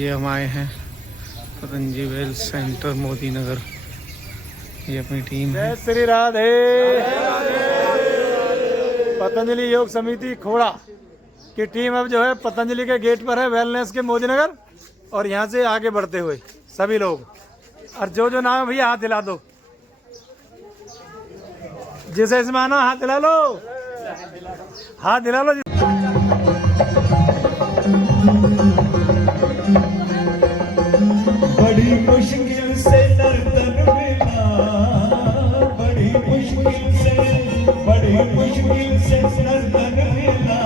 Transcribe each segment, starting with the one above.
ये हम आए हैं पतंजलि वेल सेंटर मोदी नगर। ये अपनी टीम है। जय श्री राधे। पतंजलि योग समिति खोड़ा की टीम अब जो है पतंजलि के गेट पर है, वेलनेस के मोदी नगर। और यहाँ से आगे बढ़ते हुए सभी लोग, और जो नाम है भैया हाथ हिला दो, जिसे इसमें आना हाथ हिला लो, हाथ हिला लो। बड़ी मुश्किल से नर्तन मिला, बड़ी मुश्किल से नर्तन मिला,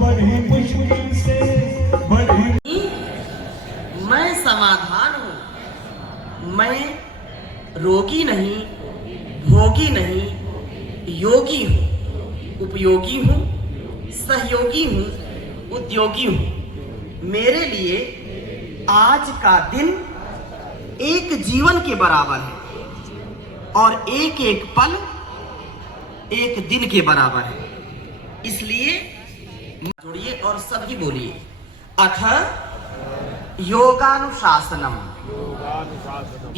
बड़ी मुश्किल से मैं समाधान हूँ, मैं रोगी नहीं, भोगी नहीं, योगी हूँ, उपयोगी हूँ, सहयोगी हूँ, उद्योगी हूँ। मेरे लिए आज का दिन एक जीवन के बराबर है और एक एक पल एक दिन के बराबर है। इसलिए जुड़िए और सभी बोलिए, अथ योगानुशासनम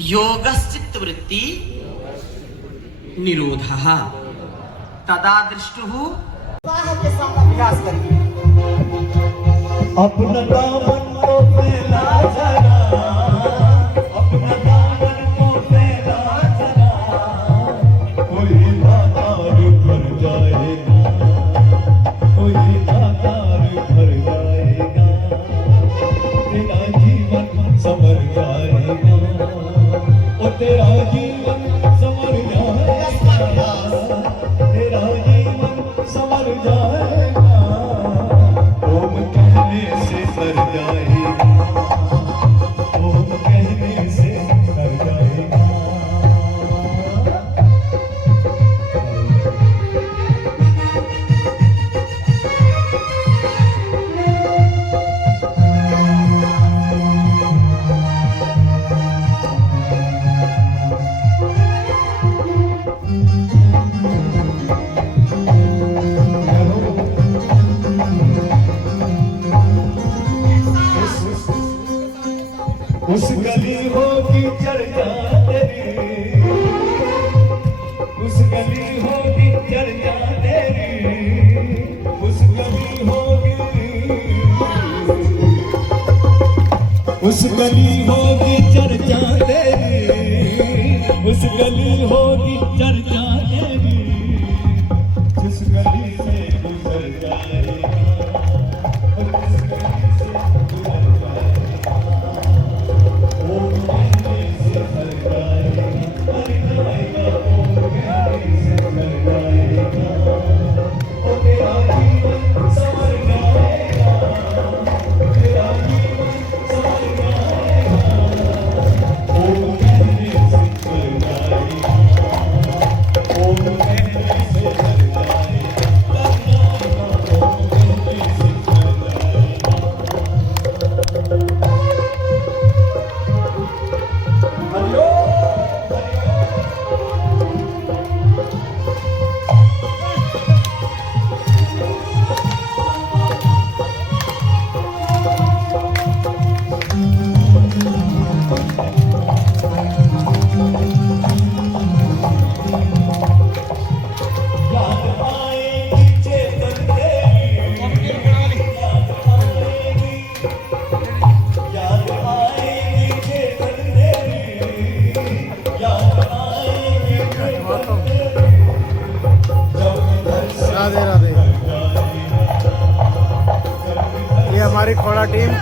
योगश्चित्तवृत्ति निरोधः तदा दृष्टुः के साथ अभ्यास करिए। अपना दामन को फैला जरा, अपना दामन को फैला जरा, कोई दातार भर जाएगा, कोई दातार भर जाएगा, तेरा जीवन संवर जाएगा, ओ तेरा जीवन संवर जाएगा, तेरा जीवन संवर जाएगा। ओम कहने से तर जाएगा, ओम कहने से तर जाएगा। उस गली होगी चर्चा तेरी, उस गली होगी चर्चा तेरी, उस गली होगी, उस गली होगी चर्चा तेरी, उस गली होगी चर्चा तेरी, जिस गली से गुजर जाएगा, जिस गली से गुजर जाएगा। ओम कहने से तर जाएगा, तर जाएगा, ओम कहने से तर जाएगा, ओ तेरा जीवन संवर जाएगा, तेरा जीवन संवर जाएगा। ओम कहने से तर जाएगा, ओम कहने से तर जाएगा, तर जाएगा, ओम कहने से तर जाएगा। राधे राधे। ये हमारी खोड़ा टीम।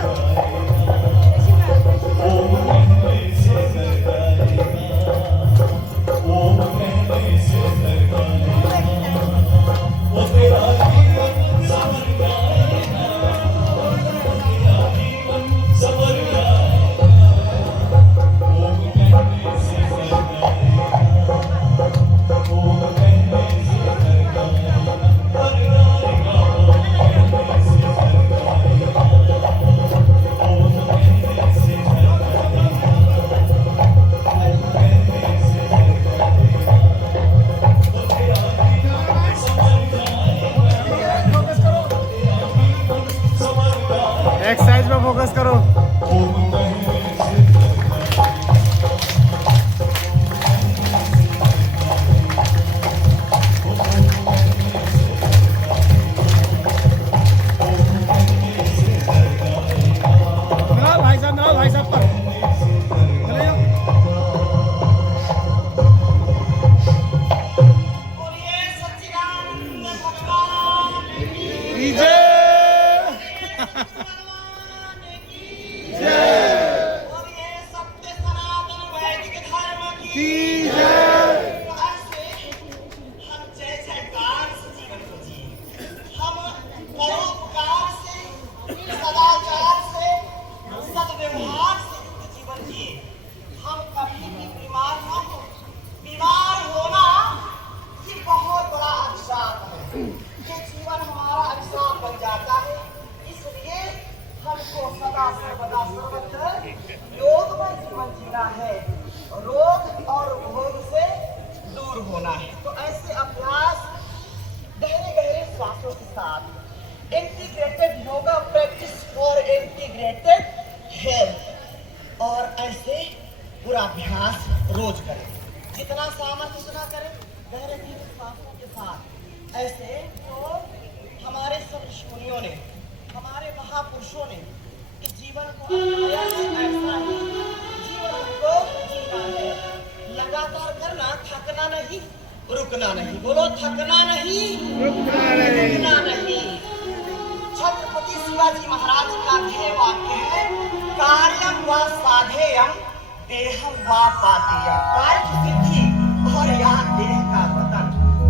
करो। मिलाओ भाई साहब पर चले जाओ। रोग और भोग से दूर होना है। तो ऐसे अभ्यास गहरे गहरे श्वासों के साथ integrated yoga practice for integrated health, और ऐसे पूरा अभ्यास रोज करें, जितना सामर्थ्य उतना करें गहरे गहरे श्वासों के साथ। ऐसे तो हमारे सब ऋषिमुनियों ने, हमारे महापुरुषों ने इस जीवन को अपनाया है, ऐसा ही जीवन को जीना है। लगातार करना, थकना नहीं, रुकना नहीं। बोलो थकना नहीं, रुकना नहीं। छत्रपति शिवाजी महाराज का ध्येय वाक्य है, कार्यम व साधेयम देहम व पातेयम। कार्य की सिद्धि और या देह का पतन।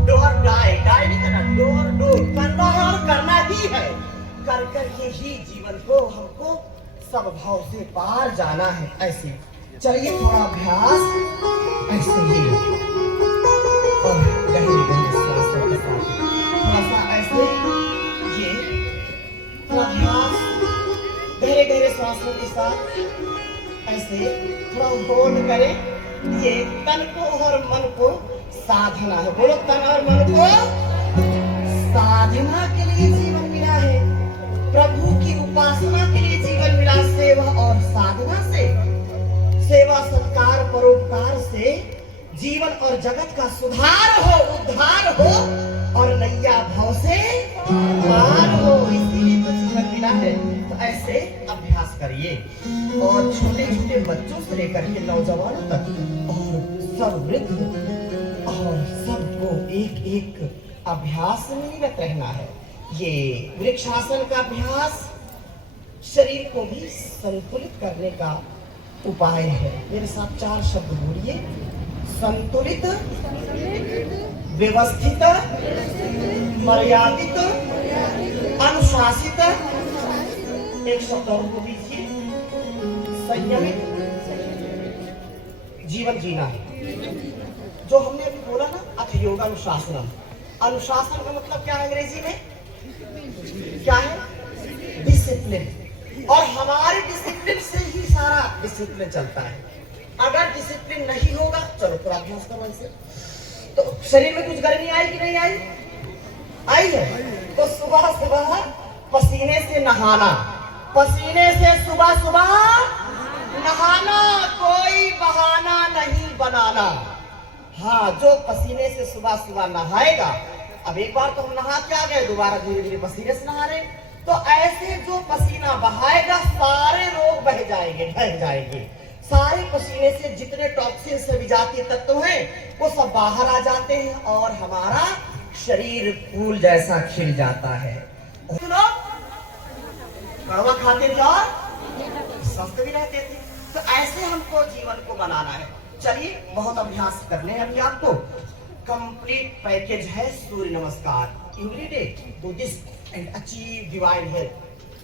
डोर डाई, डाई नहीं करना, डोर डोर करना है और करना ही है। कर कर ही जीवन को हमको सब भाव से पार जाना है। ऐसे चलिए थोड़ा अभ्यास ऐसे ही, और गहरी गहरी सांसों के साथ थोड़ा सा ऐसे ये अभ्यास गहरे गहरे सांसों के साथ ऐसे थोड़ा होल्ड करें। ये तन को और मन को साधना है। बोलो तन और मन को साधना के लिए जीवन मिला है, प्रभु की उपासना के लिए जीवन मिला। सेवा और साधना से, सेवा सत्कार परोपकार से जीवन और जगत का सुधार हो, उद्धार हो और नैया भाव से पार हो। इसीलिए तो जीवन मिला है। तो ऐसे अभ्यास करिए, और छोटे छोटे बच्चों से लेकर के नौजवानों तक और सब वृद्ध और सबको एक एक अभ्यास में निरत रहना है। ये वृक्षासन का अभ्यास शरीर को भी संतुलित करने का उपाय है। मेरे साथ 4 शब्द बोलिए। संतुलित, व्यवस्थित, मर्यादित, अनुशासित। एक शब्द और को दीजिए, संयमित जीवन जीना है। जो हमने अभी बोला ना, अथ योगानुशासनम। अनुशासन का मतलब क्या है अंग्रेजी में? क्या है? डिसिप्लिन। और हमारे डिसिप्लिन से ही सारा डिसिप्लिन चलता है। अगर डिसिप्लिन नहीं होगा, चलो थोड़ा अभ्यास करो ऐसे, तो शरीर में कुछ गर्मी आई कि नहीं आई? आई है। तो सुबह सुबह पसीने से नहाना, पसीने से सुबह सुबह नहाना, कोई बहाना नहीं बनाना। हाँ, जो पसीने से सुबह सुबह नहाएगा, अब एक बार तो हम नहा के आ गए, दोबारा धीरे धीरे पसीने से नहा रहे, तो ऐसे जो पसीना बहाएगा सारे रोग बह जाएंगे, ढह जाएंगे। सारे पसीने से जितने टॉक्सिन से विजातीय तत्व हैं वो सब बाहर आ जाते हैं और हमारा शरीर फूल जैसा खिल जाता है। सुनो, कड़वा खाते थे और स्वस्थ भी रहते थे। तो ऐसे हमको जीवन को बनाना है। चलिए बहुत अभ्यास करने हैं अभी आपको। कंप्लीट पैकेज है सूर्य नमस्कार। Everyday do this and achieve divine health,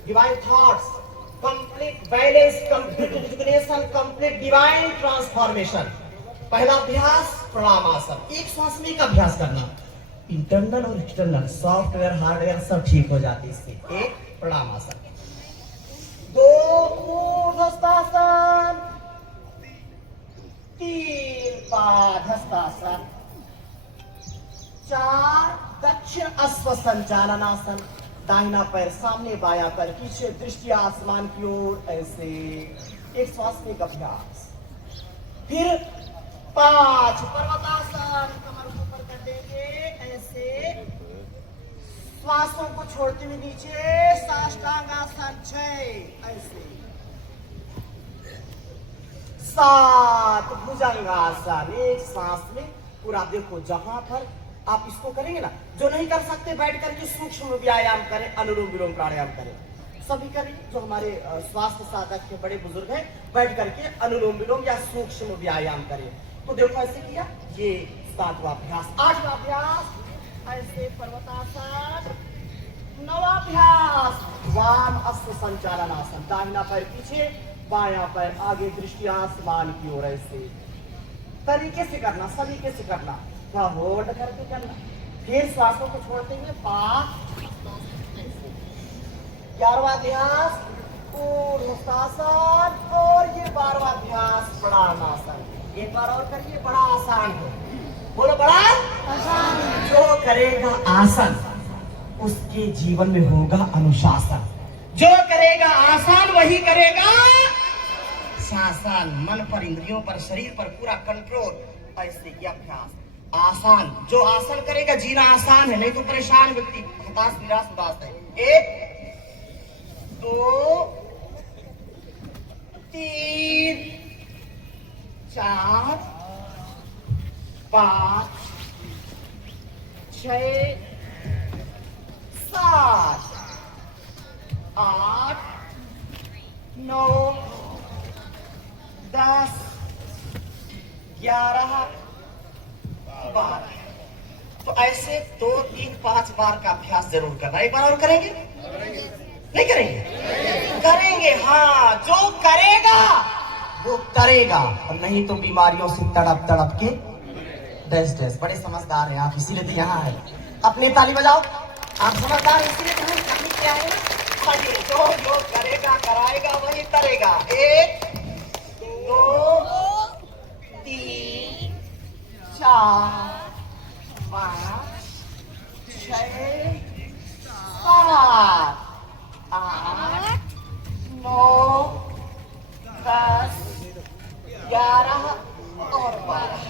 divine thoughts, complete balance, complete rejuvenation, complete divine transformation। पहला अभ्यास प्राणायाम। एक श्वास में एक अभ्यास करना, इंटरनल और एक्सटर्नल सॉफ्टवेयर हार्डवेयर सब ठीक हो जाती है इससे। एक प्राणायाम, 2 ऊर्ध्वस्तासन, 3 पादहस्तासन, 4 दक्षिण अश्व संचालनासन, दाहिना पैर सामने, बायां पैर पीछे, दृष्टि आसमान की ओर, ऐसे एक श्वास में एक अभ्यास। फिर 5 पर्वतासन, कमर को ऊपर कर देंगे ऐसे, श्वासों को छोड़ते हुए नीचे, साष्टांगासन 6 ऐसे, 7 भुजंगासन, एक सांस में पूरा। देखो जहां पर आप इसको करेंगे ना, जो नहीं कर सकते बैठ करके सूक्ष्म व्यायाम करें, अनुलोम विलोम प्राणायाम करें, सभी करें। जो हमारे स्वास्थ्य साधक के बड़े बुजुर्ग हैं, बैठ करके अनुलोम विलोम या सूक्ष्म व्यायाम करें। तो देखो ऐसे किया, ये 7वां अभ्यास। 8वां अभ्यास ऐसे पर्वतासन। 9वां अभ्यास वाम अश्व संचालन आसन, दाहिना पैर पीछे, बायां पैर आगे, दृष्टि आसमान की ओर, ऐसे तरीके से करना, सलीके से करना, थोड़ा होल्ड करके करना। फिर श्वासों को छोड़ते हुए 5। 11वां अभ्यास ऊर्ध्वाधर, और ये 12वां अभ्यास प्राणायाम। एक बार और करिए, बड़ा आसान है, बोलो बड़ा आसान। जो करेगा आसन उसके जीवन में होगा अनुशासन, जो करेगा आसान वही करेगा शासन। मन पर, इंद्रियों पर, शरीर पर पूरा कंट्रोल। ऐसे ये अभ्यास आसान, जो आसन करेगा जीना आसान है, नहीं तो परेशान व्यक्ति हताश निराश उदास है। 1 2 3 4 5 6 7 8 9 10 11 12। तो ऐसे 2 3 5 बार का अभ्यास जरूर करना। एक बार और करेंगे? नहीं करेंगे? करेंगे। हाँ, जो करेगा वो करेगा, और नहीं तो बीमारियों से तड़प तड़प के डैश डैश। बड़े समझदार हैं आप, इसीलिए तो यहाँ है। अपने ताली बजाओ, आप समझदार इसीलिए तो हम कहानी क्या है। जो करेगा कराएगा वही करेगा। 1 2 3 4 5 6 7 8 9 10 11 और 12।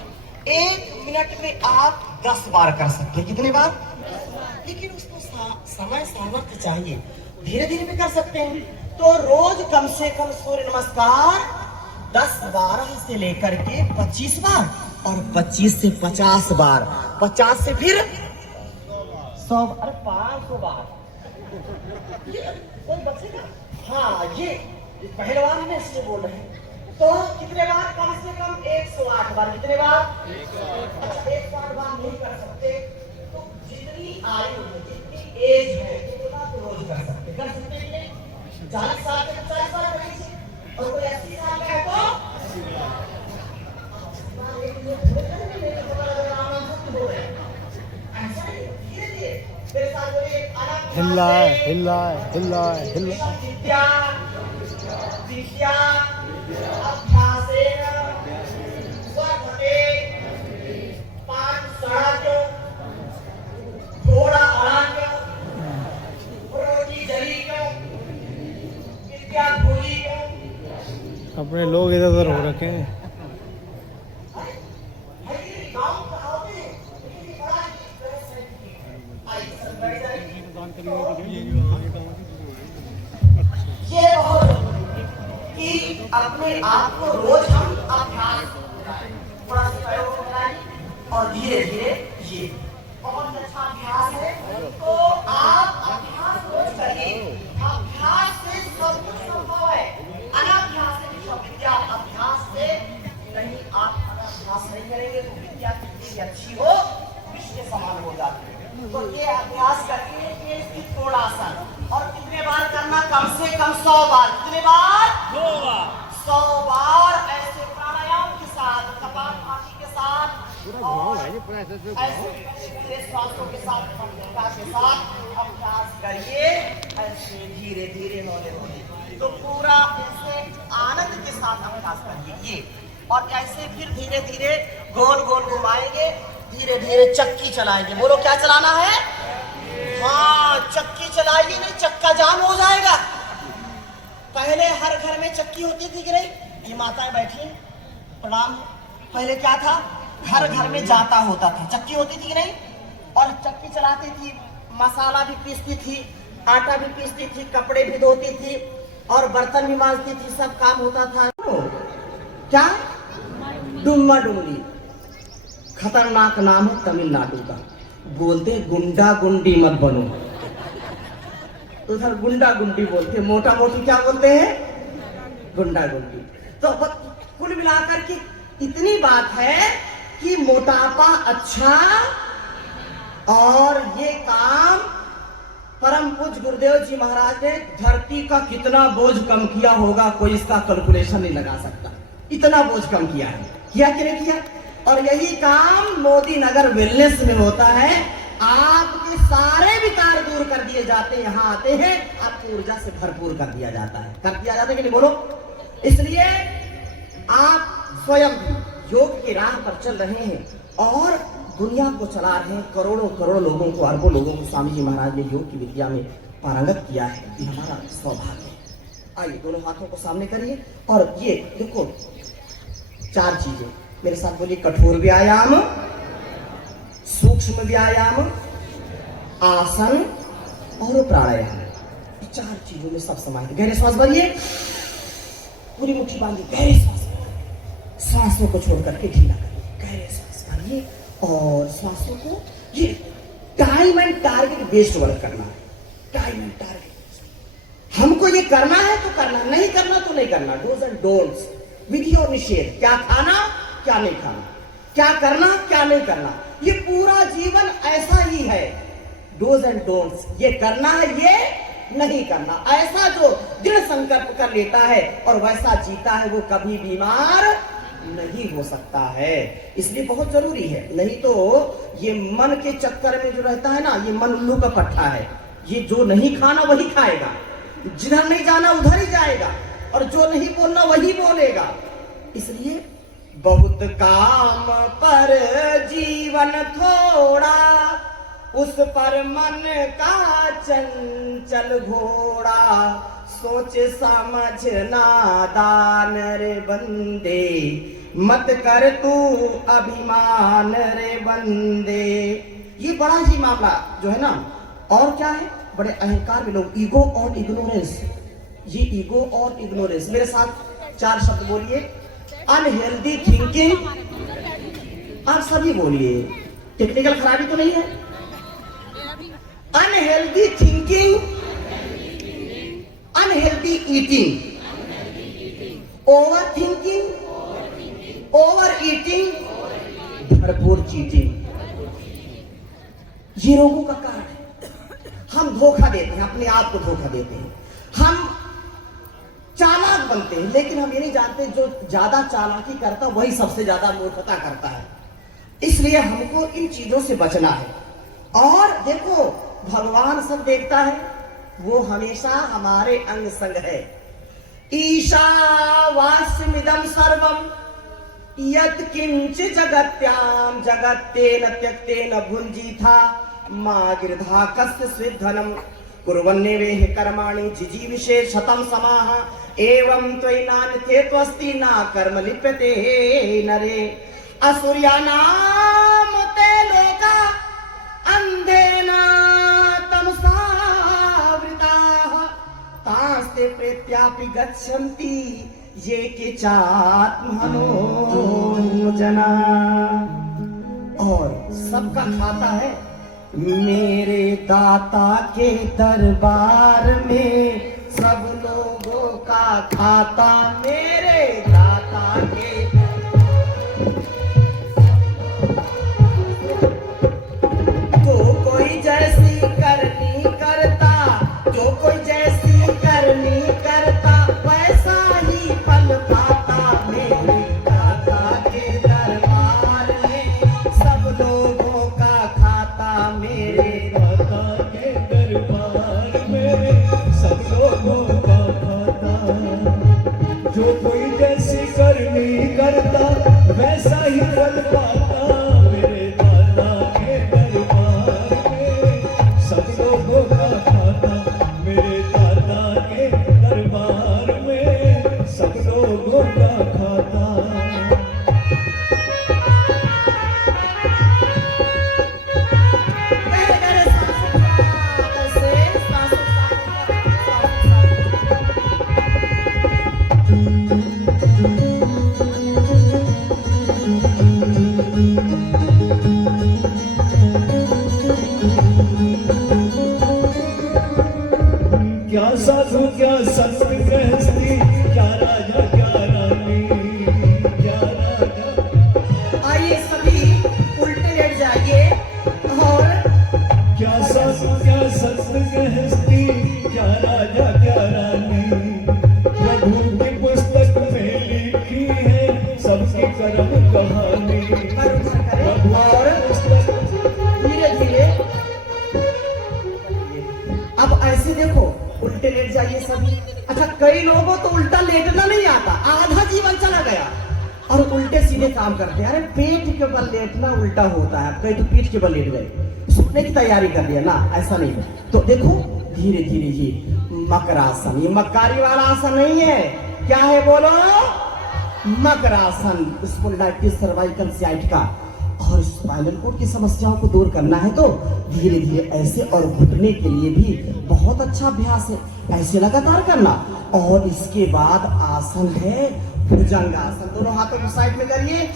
1 मिनट में आप 10 बार कर सकते हैं। कितने बार? लेकिन उसको समय सामर्थ्य चाहिए, धीरे धीरे भी कर सकते हैं। तो रोज कम से कम सूर्य नमस्कार 10 12 से लेकर के 25 बार, और 25 से 50 बार, 50 से फिर 100, अरे 500 बार। कोई बचेगा? हाँ, ये पहलवान में इसलिए बोल रहे हैं। तो कितने बार? कम से कम 108 बार। कितने बार? 108 बार नहीं कर सकते तो जितनी आयु है, जितनी एज है, उतना तो रोज कर सकते कि नहीं? 40 साल के 40 बार कर लीजिए, और कोई 80 साल का है तो हिल्ला हिल्ला हिल्ला हिल्ला। विद्या विद्या अभ्यासेन वर्धते। 5 सड़क, घोड़ा अड़ंग, रोटी जली विद्या भूली। अपने लोग इधर उधर हो रखे हैं। ये बहुत कि अपने आप को रोज हम अभ्यास थोड़ा सा प्रयोग कराएं, और धीरे धीरे ये बहुत अच्छा अभ्यास है। तो आप अभ्यास रोज करिए। अभ्यास से सब कुछ संभव है, अनाभ्यास से विश्व विद्या। अभ्यास से कहीं आप अभ्यास नहीं करेंगे तो विद्या कितनी अच्छी हो विश्व के समान हो जाती है। तो ये अभ्यास करके ये थोड़ा सा, और कितने बार करना? कम से कम 100 बार। कितने बार? 100 बार ऐसे प्राणायाम के साथ, कपालभाति के साथ, और ऐसे श्वासों के साथ, भंगिका के साथ अभ्यास करिए। ऐसे धीरे धीरे हौले हौले, तो पूरा ऐसे आनंद के साथ अभ्यास करिए ये। और ऐसे फिर धीरे धीरे गोल गोल घुमाएंगे, धीरे धीरे चक्की चलाएंगे। बोलो क्या चलाना है? हाँ, चक्की चक्की चलाइए नहीं, चक्का जाम हो जाएगा। पहले हर घर में चक्की होती थी कि नहीं? ये माताएं बैठी हैं, प्रणाम। पहले क्या था, घर घर में जाता होता था, चक्की होती थी कि नहीं? और चक्की चलाती थी, मसाला भी पीसती थी, आटा भी पीसती थी, कपड़े भी धोती थी और बर्तन भी मांजती थी, सब काम होता था। क्या? डुम्मा डुंडी, खतरनाक नाम है तमिलनाडु का। बोलते गुंडा गुंडी मत बनो, उधर गुंडा गुंडी बोलते, मोटा मोटी क्या बोलते हैं? गुंडा गुंडी। तो कुल मिलाकर के इतनी बात है कि मोटापा अच्छा, और ये काम परम पूज्य गुरुदेव जी महाराज ने धरती का कितना बोझ कम किया होगा, कोई इसका कैलकुलेशन नहीं लगा सकता। इतना बोझ कम किया है, किया कि नहीं किया? और यही काम मोदी नगर वेलनेस में होता है। आपके सारे विकार दूर कर दिए जाते हैं, यहाँ आते हैं, आपको ऊर्जा से भरपूर कर दिया जाता है। कर दिया जाता है कि नहीं, बोलो? इसलिए आप स्वयं योग की राह पर चल रहे हैं और दुनिया को चला रहे हैं। करोड़ों करोड़ों लोगों को, अरबों लोगों को स्वामी जी महाराज ने योग की विद्या में पारंगत किया है। ये हमारा सौभाग्य है। आइए दोनों हाथों को सामने करिए और ये देखो 4 चीजें मेरे साथ बोलिए। कठोर व्यायाम, सूक्ष्म व्यायाम, आसन और प्राणायाम। 4 चीजों में सब समाहित। गहरे श्वास भरिए, पूरी मुट्ठी बांधिए, गहरे श्वास, सांसों को छोड़ करके ढीला करिए। गहरे श्वास भरिए और सांसों को, ये time and target based work करना है। टाइम एंड टारगेट, हमको ये करना है तो करना, नहीं करना तो नहीं करना। डूज एंड डोंट्स, विधि और निषेध, क्या खाना क्या नहीं खाना, क्या करना क्या नहीं करना, ये पूरा जीवन ऐसा ही है। डूज एंड डोंट्स, ये करना है, ये नहीं करना। ऐसा जो दृढ़ संकल्प कर लेता है और वैसा जीता है, वो कभी बीमार नहीं हो सकता है। इसलिए बहुत जरूरी है। नहीं तो ये मन के चक्कर में जो रहता है ना, ये मन उल्लू का पट्टा है। ये जो नहीं खाना वही खाएगा, जिधर नहीं जाना उधर ही जाएगा, और जो नहीं बोलना वही बोलेगा। इसलिए बहुत काम पर जीवन थोड़ा, उस पर मन का चंचल घोड़ा, सोच समझ नादान रे बंदे, मत कर तू अभिमान रे बंदे। ये बड़ा ही मामला जो है ना, और क्या है, बड़े अहंकार में लोग, ईगो और इग्नोरेंस। ये ईगो और इग्नोरेंस, मेरे साथ 4 शब्द बोलिए। अनहेल्दी थिंकिंग, आप सभी बोलिए, टेक्निकल खराबी तो नहीं है। Unhealthy thinking, unhealthy eating, over thinking, over eating, भरपूर चीटिंग। ये रोगों का कारण है। हम धोखा देते हैं, अपने आप को धोखा देते हैं, हम चालाक बनते हैं, लेकिन हम ये नहीं जानते जो ज्यादा चालाकी करता वही सबसे ज्यादा मूर्खता करता है। इसलिए हमको इन चीजों से बचना है। और देखो, भगवान सब देखता है, वो हमेशा हमारे अंग संग है। ईशावास्यमिदं सर्वं यत् किंच जगत्याम जगत्तेन त्यक्तेन भुंजीथा मा गिरधा कस्य स्विद्धनम कुर्वन्नेवेह कर्माणि जिजीविषे शतं समाः एवं त्वयिनान्यथे त्वस्ति न कर्म लिप्यते नरे। असुर्यानाम ते लोका अंधेन तमसा वृताः तास्ते प्रेत्यापि गच्छन्ति ये के चात्मनो जना। और सबका खाता है मेरे दाता के दरबार में, सब लोगों का खाता मेरे दाता के। जो कोई जैसी करनी करता, जो कोई जैसी करनी करता, वैसा ही फल पाता मेरे दाता के दरबार में। सब लोगों का खाता मेरे दाता के दरबार में, सब लोगों का खाता। जो कोई जैसी करनी करता, वैसा ही फल पाता मेरे दाता के दरबार में। सब लोगों का खाता लोगों का खाता। क्या साधु क्या संत गृहस्थी, क्या राजा क्या रानी, क्या राजा। आइए सभी उल्टे लेट जाइए और क्या साधु क्या संत गृहस्थी, क्या राजा क्या रानी, प्रभु की पुस्तक में लिखी है सबकी कर्म कहानी। पर उधर करें प्रभु और पुस्तक धीरे धीरे। अब ऐसे देखो, उल्टे लेट जाइए सभी। अच्छा, कई लोगों तो उल्टा लेटना नहीं आता, आधा जीवन चला गया और उल्टे सीधे काम करते हैं। अरे पेट के बल लेटना उल्टा होता है, कई तो पीठ के बल लेट गए, सोने की तैयारी कर लिया ना, ऐसा नहीं। तो देखो धीरे धीरे ये मकरासन, ये मक्कारी वाला आसन नहीं है। क्या है बोलो? मकरासन। स्पॉन्डिलाइटिस, सर्वाइकल साइटिका और स्पाइनल कोड की समस्याओं को दूर करना है तो धीरे धीरे ऐसे, और घुटने के लिए भी बहुत अच्छा अभ्यास है, ऐसे लगातार करना। और इसके बाद आसन है भुजंगासन। दोनों हाथों को साइड में करिए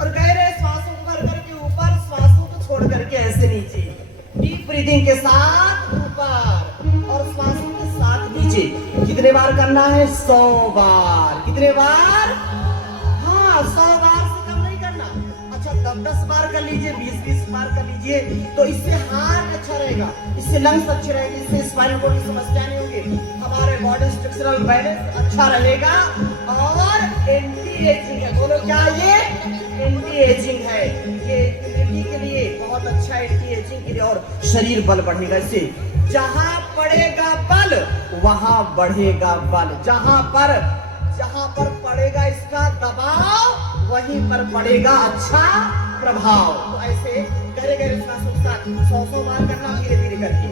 और गहरे श्वासों को भर करके ऊपर, श्वासों को छोड़ करके ऐसे नीचे। डीप ब्रीदिंग के साथ ऊपर और श्वासों के साथ नीचे। कितने बार करना है? 100 बार। कितने बार? हाँ, 100 बार से कम नहीं करना। अच्छा, 10-10 बार कर लीजिए, 20-20 बार कर लीजिए, तो इससे हार्ट अच्छा रहेगा, इससे लंग्स अच्छे रहेंगे, इससे स्पाइनल कोड की समस्या नहीं होगी, हमारे बॉडी स्ट्रक्चरल बैलेंस अच्छा रहेगा। और एंटी एजिंग है। बोलो क्या ये? एंटी एजिंग है। ये इम्यूनिटी के लिए बहुत अच्छा, एंटी एजिंग के लिए, और शरीर बल बढ़ेगा इससे। जहां पड़ेगा बल वहां बढ़ेगा बल। जहां पर पड़ेगा इसका दबाव वहीं पर पड़ेगा अच्छा प्रभाव। तो ऐसे गहरे गहरे श्वासों के साथ 100 बार करना, धीरे धीरे करके।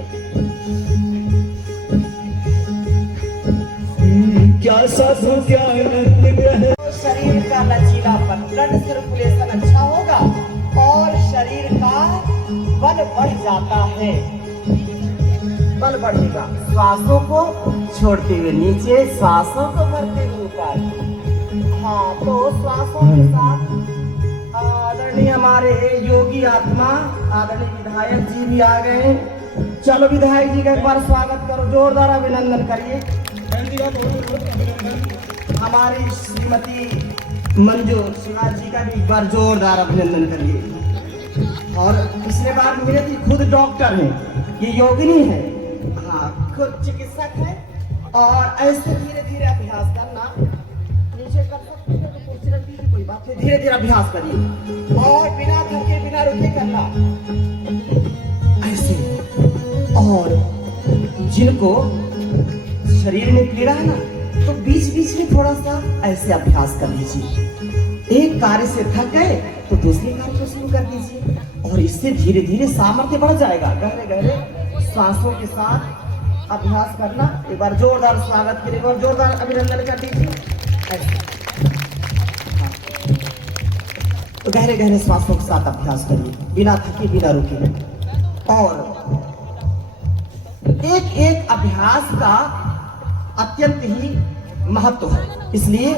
क्या साधु क्या नृत्य ग्रह। तो शरीर का लचीलापन, ब्लड सर्कुलेशन अच्छा होगा और शरीर का बल बढ़ जाता है, बल बढ़ेगा। श्वासों को छोड़ते हुए नीचे, श्वासों को भरते हुए ऊपर। हाँ, तो श्वासों के साथ आदरणीय हमारे योगी आत्मा, आदरणीय विधायक जी भी आ गए। चलो विधायक जी का एक बार स्वागत करो, जोरदार अभिनंदन करिए। हमारी श्रीमती मंजू शिवाजी जी का भी एक बार जोरदार अभिनंदन करिए। और पिछले बार मिले थे, खुद डॉक्टर हैं, ये योगिनी है, हाँ खुद चिकित्सक है। और ऐसे धीरे धीरे अभ्यास करना, नीचे कर सकते हैं तो कुर्सी रख दीजिए, कोई बात नहीं, धीरे धीरे अभ्यास करिए और बिना थके बिना रुके करना ऐसे। और जिनको शरीर में पीड़ा है ना, तो बीच बीच में थोड़ा सा ऐसे अभ्यास कर लीजिए। एक कार्य से थक गए तो दूसरे कार्य को शुरू कर दीजिए, और इससे धीरे धीरे सामर्थ्य बढ़ जाएगा। गहरे गहरे श्वासों के साथ अभ्यास करना। एक बार जोरदार स्वागत के लिए और जोरदार अभिनंदन कर दीजिए। ऐसे तो गहरे गहरे श्वासों के साथ अभ्यास करिए, बिना थके बिना रुके। और एक एक अभ्यास का अत्यंत ही महत्व है, इसलिए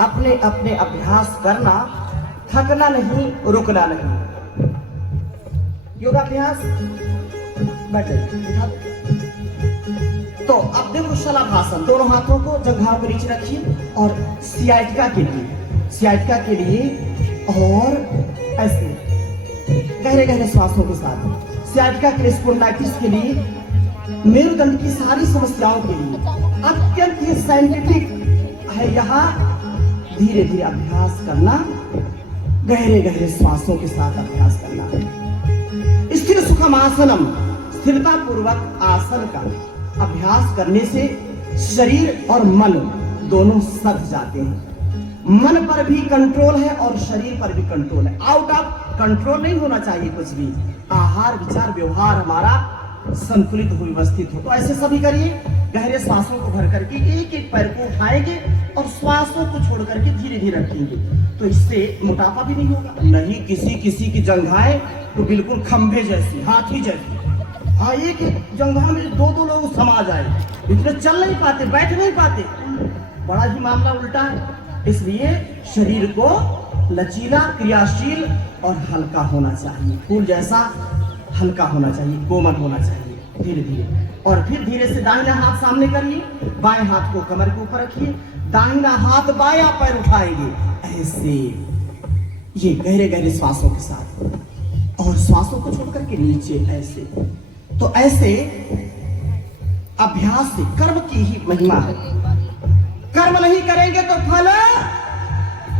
अपने अपने अभ्यास करना, थकना नहीं, रुकना नहीं। योगाभ्यास बैठे। तो अब देखो शलभासन, दोनों हाथों को जंघाओं के नीचे रखिए। और सियाटिका के लिए और ऐसे गहरे गहरे श्वासों के साथ। सियाटिका के लिए, स्पॉन्डिलाइटिस के लिए, मेरुदंड की सारी समस्याओं के लिए अत्यंत ही साइंटिफिक है। यहाँ धीरे धीरे अभ्यास करना, गहरे गहरे श्वासों के साथ अभ्यास करना। स्थिर सुखम आसनम, स्थिरता पूर्वक आसन का अभ्यास करने से शरीर और मन दोनों सध जाते हैं। मन पर भी कंट्रोल है और शरीर पर भी कंट्रोल है। आउट ऑफ कंट्रोल नहीं होना चाहिए कुछ भी। आहार विचार व्यवहार हमारा संतुलित हो, व्यवस्थित हो। तो ऐसे सभी करिए, गहरे सांसों को भर करके एक एक पैर को उठाएंगे और श्वासों को छोड़ करके धीरे धीरे रखेंगे तो इससे मोटापा भी नहीं होगा। नहीं, किसी किसी की जंघाएं तो बिल्कुल खंभे जैसी, हाथी जैसी। हाँ, एक जंघा में दो दो लोग समा जाए, इसमें चल नहीं पाते, बैठ नहीं पाते, बड़ा ही मामला उल्टा है। इसलिए शरीर को लचीला, क्रियाशील और हल्का होना चाहिए, फूल जैसा हल्का होना चाहिए, कोमल होना चाहिए धीरे धीरे। और फिर धीरे से दाहिना हाथ सामने करिए, बाएं हाथ को कमर के ऊपर रखिए, दाहिना हाथ बायां पैर उठाएंगे ऐसे, ये गहरे गहरे श्वासों के साथ, और श्वासों को छोड़ करके नीचे ऐसे। तो ऐसे अभ्यास से कर्म की ही महिमा है। कर्म नहीं करेंगे तो फल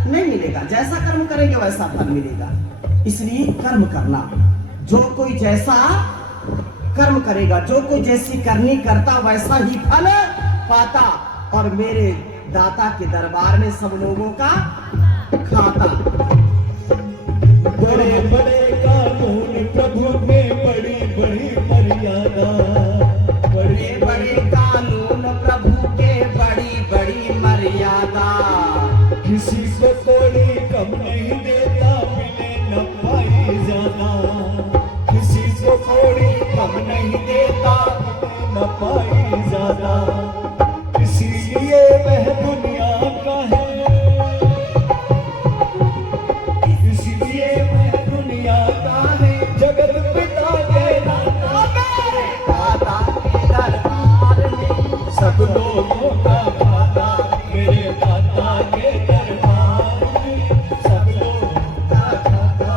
नहीं मिलेगा, जैसा कर्म करेंगे वैसा फल मिलेगा। इसलिए कर्म करना, जो कोई जैसा कर्म करेगा, जो कोई जैसी करनी करता वैसा ही फल पाता, और मेरे दाता के दरबार में सब लोगों का खाता। बड़े बड़े कानून प्रभु में बड़ी बड़ी मर्यादा, बड़े बड़े कानून प्रभु के बड़ी बड़ी मर्यादा। किसी को कोई कम नहीं देता, मिले न पाई ज्यादा। किसी को कोई कम नहीं देता, मिले न पाई ज्यादा। इसीलिए वह दुनिया का है, इसीलिए वह दुनिया का है, जगत पिता के दाता के दरबार में सब लोगों का खाता, मेरे दाता के दरबार में सब लोगों का खाता।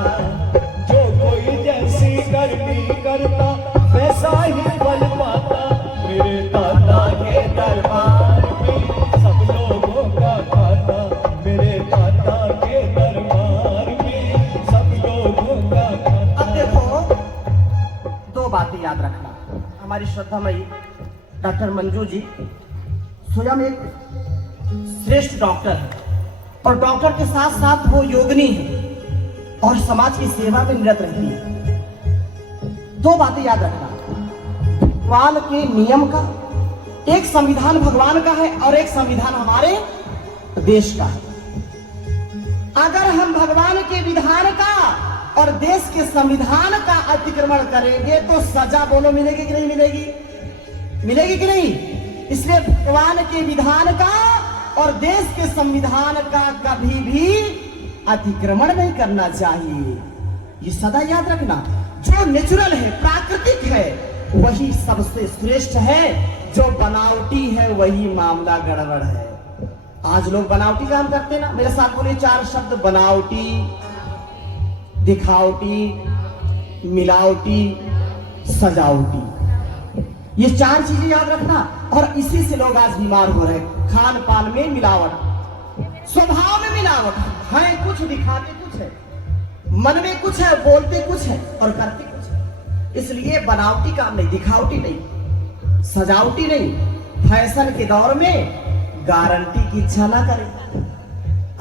जो कोई जैसी करनी करता वैसा ही फल पाता, मेरे दाता के दरबार में सब लोगों का खाता, मेरे दाता के दरबार में सब लोगों का खाता। अब देखो, दो बातें याद रखना। हमारी श्रद्धामयी डॉक्टर मंजू जी स्वयं एक श्रेष्ठ डॉक्टर है, और डॉक्टर के साथ साथ वो योगिनी है और समाज की सेवा में निरत रहती है। दो बातें याद रखना, भगवान के नियम का, एक संविधान भगवान का है और एक संविधान हमारे देश का है। अगर हम भगवान के विधान का और देश के संविधान का अतिक्रमण करेंगे तो सजा बोलो मिलेगी कि नहीं मिलेगी? मिलेगी कि नहीं? इसलिए भगवान के विधान का और देश के संविधान का कभी भी अतिक्रमण नहीं करना चाहिए। ये सदा याद रखना, जो नेचुरल है, प्राकृतिक है, वही सबसे श्रेष्ठ है। जो बनावटी है वही मामला गड़बड़ है। आज लोग बनावटी काम करते हैं ना, मेरे साथ बोले चार शब्द: बनावटी, दिखावटी, मिलावटी, सजावटी। ये चार चीजें याद रखना, और इसी से लोग आज बीमार हो रहे हैं। खान पान में मिलावट, स्वभाव में मिलावट है, कुछ दिखाते कुछ है, मन में कुछ है, बोलते कुछ है और करते कुछ है। इसलिए बनावटी काम नहीं, दिखावटी नहीं, सजावटी नहीं। फैशन के दौर में गारंटी की इच्छा ना करें।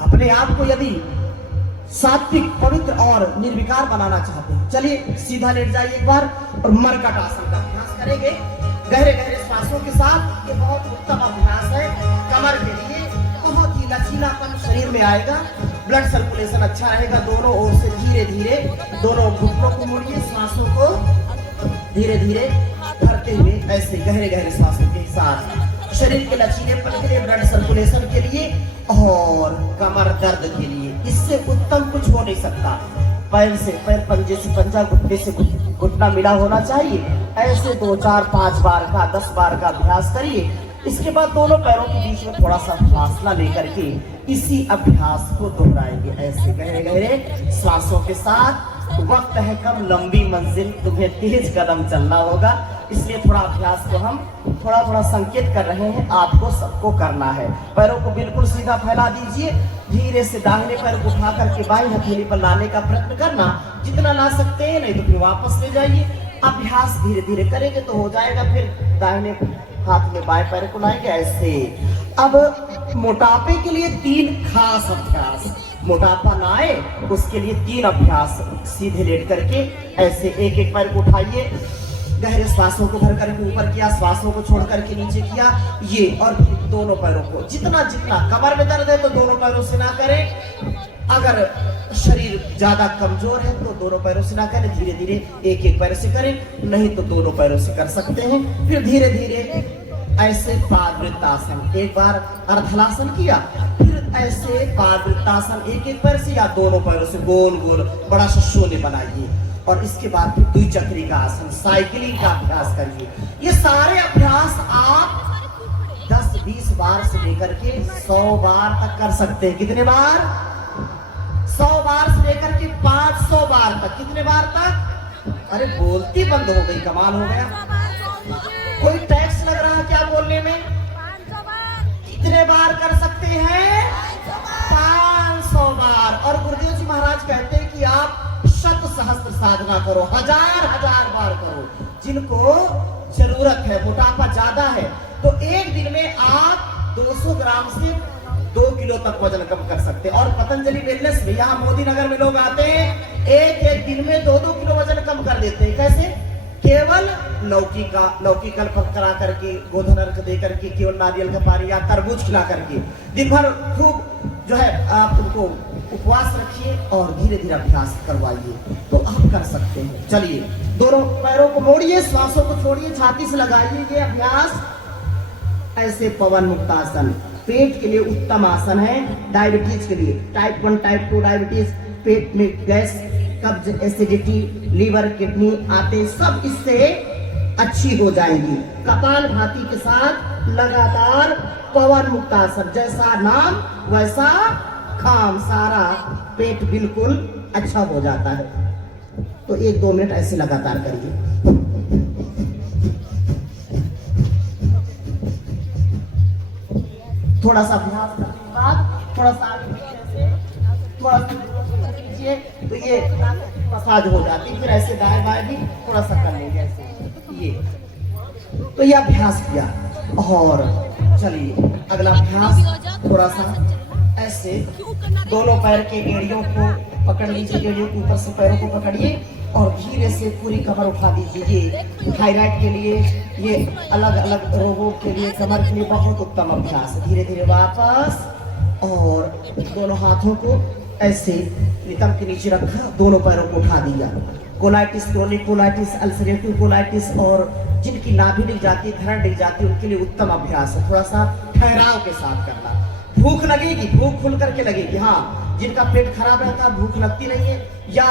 अपने आप को यदि सात्विक, पवित्र और निर्विकार बनाना चाहते हैं, चलिए सीधा लेट जाइए एक बार और मरकट आसन का अभ्यास करेंगे गहरे गहरे श्वासों के साथ। ये बहुत उत्तम अभ्यास है कमर के लिए, बहुत ही लचीलापन शरीर में आएगा, ब्लड सर्कुलेशन अच्छा रहेगा। दोनों ओर से धीरे धीरे दोनों घुटनों को मोड़िए, श्वासों को धीरे धीरे भरते हुए ऐसे गहरे गहरे श्वासों के साथ, शरीर के लचीलेपन के लिए, ब्लड सर्कुलेशन के लिए और कमर दर्द के लिए। इससे उत्तम कुछ हो नहीं सकता। पैर से पैर, पंजे से पंजा, घुटने से घुटना मिला होना चाहिए। ऐसे 2, 4, 5 बार का, 10 बार का अभ्यास करिए। इसके बाद दोनों पैरों के बीच में थोड़ा सा फासला लेकर के इसी अभ्यास को दोहराएंगे ऐसे गहरे गहरे श्वासों के साथ। वक्त है कम, लंबी मंजिल, तुम्हें तेज कदम चलना होगा। इसलिए थोड़ा अभ्यास को हम थोड़ा थोड़ा संकेत कर रहे हैं, आपको सबको करना है। पैरों को बिल्कुल सीधा फैला दीजिए, धीरे से दाहिने पैर को उठा करके बाईं हथेली पर लाने का प्रयत्न करना, जितना ला सकते हैं, नहीं तो फिर वापस ले जाइए। अभ्यास धीरे धीरे करेंगे तो हो जाएगा। फिर दाहिने हाथ में बाएं पैर को लाएंगे ऐसे। अब मोटापे के लिए 3 खास अभ्यास, मोटापा ना आए उसके लिए 3 अभ्यास। सीधे लेट करके ऐसे एक एक पैर को उठाइए, गहरे श्वासों को भर करके ऊपर किया, श्वासों को छोड़ करके नीचे किया, ये। और फिर दोनों पैरों को जितना जितना, कमर में दर्द है तो दोनों पैरों से ना करें, अगर शरीर ज्यादा कमजोर है तो दोनों पैरों से ना करें, धीरे धीरे एक एक पैर से करें, नहीं तो दोनों पैरों से कर सकते हैं। फिर धीरे धीरे ऐसे पादवृत्तासन, एक बार अर्धलासन किया, फिर ऐसे पादवृत्तासन एक एक पैर से या दोनों पैरों से गोल गोल बड़ा सा शोले बनाइए। और इसके बाद फिर द्विचक्री का आसन, साइकिलिंग का अभ्यास करिए। ये सारे अभ्यास आप 10-20 बार से लेकर के 100 बार तक कर सकते हैं। कितने बार? 100 बार से लेकर के 500 बार तक। कितने बार तक? अरे बोलती बंद हो गई, कमाल हो गया। कोई टैक्स लग रहा है क्या बोलने में? कितने बार कर सकते हैं? 500 बार। और गुरुदेव जी महाराज कहते हैं कि आप शत सहस्त्र साधना करो, हजार बार करो। जिनको जरूरत है, मोटापा ज्यादा है, तो एक दिन में आप 200 ग्राम से 2 किलो तक वजन कम कर सकते हैं। और पतंजलि वेलनेस में, यहाँ मोदी नगर में लोग आते हैं, एक दिन में 2-2 किलो वजन कम कर देते हैं। कैसे? केवल लौकी कल करा करके, गोधन अर्घ दे करके, केवल नारियल का पानी या तरबूज खिला करके, दिन भर खूब जो है आप उनको उपवास रखिए और धीरे धीरे अभ्यास करवाइए, तो आप कर सकते हैं। चलिए, दोनों पैरों को मोड़िए, श्वासों को छोड़िए, छाती से लगाइए ये अभ्यास। ऐसे पवन मुक्तासन पेट के लिए उत्तम आसन है। डायबिटीज के लिए, टाइप 1 टाइप 2 डायबिटीज, पेट में गैस, कब्ज, एसिडिटी, लीवर, किडनी आते, सब इससे अच्छी हो जाएगी। कपालभाति के साथ लगातार पवन मुक्तासन, जैसा नाम वैसा काम, सारा पेट बिल्कुल अच्छा हो जाता है। तो 1-2 मिनट ऐसे लगातार करिए। थोड़ा सा अभ्यास करने के बाद थोड़ा सा आगे पीछे से थोड़ा सा कीजिए, तो ये मसाज हो जाती। फिर ऐसे दाएं बाएं भी थोड़ा सा कर लेंगे ऐसे, ये। तो ये अभ्यास किया। और चलिए अगला अभ्यास, थोड़ा सा ऐसे दोनों पैर के एड़ियों को पकड़ लीजिए, एड़ियों के ऊपर से पैरों को पकड़िए और धीरे से पूरी कमर उठा दीजिए। ये थायराइड के लिए, ये अलग अलग रोगों के लिए, कमर के लिए बहुत उत्तम अभ्यास है। धीरे धीरे वापस, और दोनों हाथों को ऐसे नितंब के नीचे रखा, दोनों पैरों को उठा दिया। Colitis, chronic colitis, ulcerative colitis और जिनकी नाभि डिग जाती है, धरण डिग जाती है, उनके लिए उत्तम अभ्यास है। थोड़ा सा ठहराव के साथ करना। भूख लगेगी, भूख खुल करके लगेगी। हाँ, जिनका पेट खराब रहता है, भूख लगती नहीं है, या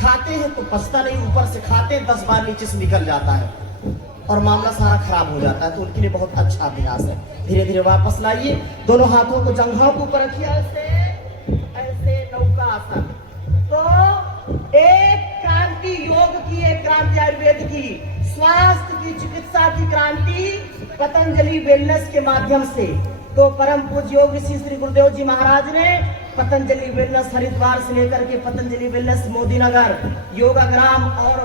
खाते हैं तो पचता नहीं, ऊपर से खाते हैं 10 बार नीचे से निकल जाता है और मामला सारा खराब हो जाता है, तो उनके लिए बहुत अच्छा अभ्यास है। धीरे धीरे वापस लाइए, दोनों हाथों को जंघाओं के ऊपर रखिए, ऐसे नौका आसन। तो एक क्रांति योग की, एक क्रांति आयुर्वेद की, स्वास्थ्य की, चिकित्सा की क्रांति पतंजलि वेलनेस के माध्यम से। तो परम पूज्य योग ऋषि श्री गुरुदेव जी महाराज ने पतंजलि वेलनेस हरिद्वार से लेकर के पतंजलि वेलनेस मोदी नगर, योगाग्राम और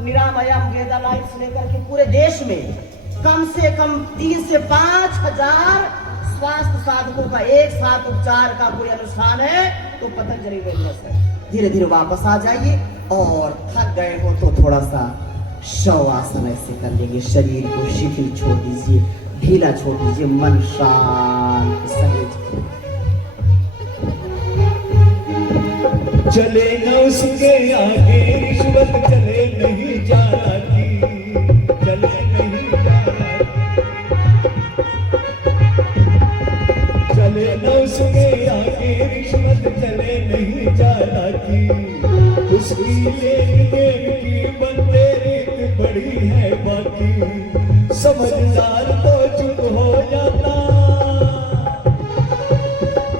निरामयम वेदा लाइफ से लेकर के पूरे देश में कम से कम 3 से 5 हजार स्वास्थ्य साधकों का एक साथ उपचार का कोई अनुष्ठान है तो पतंजलि वेलनेस है। धीरे धीरे वापस आ जाइए, और थक गए हो तो थोड़ा सा शवासन ऐसे कर लेंगे। शरीर को शिथिल छोड़ दीजिए, ढीला छोड़ दीजिए, मन शांत सहज। चले न उसके आगे रिश्वत, चले नहीं जाना की, चले नहीं जाना, चले न उसके आगे रिश्वत, चले नहीं जाना की। उसकी लेन देन की बंदे रीत बड़ी है बाकी, समझदार तो चुप हो जाता,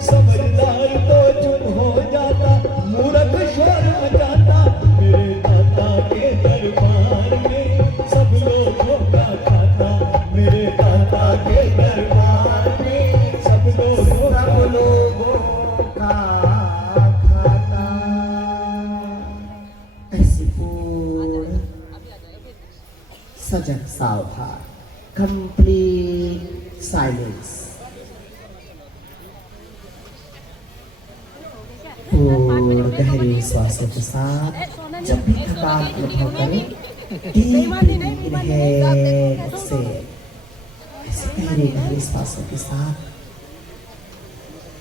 समझदार तो चुप हो जाता, मूर्ख शोर मचाता। मेरे दाता के दरबार में सब लोगों का खाता, मेरे दाता के दरबार में सब लोगों का खाता। ऐसे पूर्ण सजग सावधान, कंप्लीट साइलेंस। और गहरे श्वासों के साथ जब भी थकान अनुभव करें इनहेल से ऐसे गहरे गहरे सांसों के साथ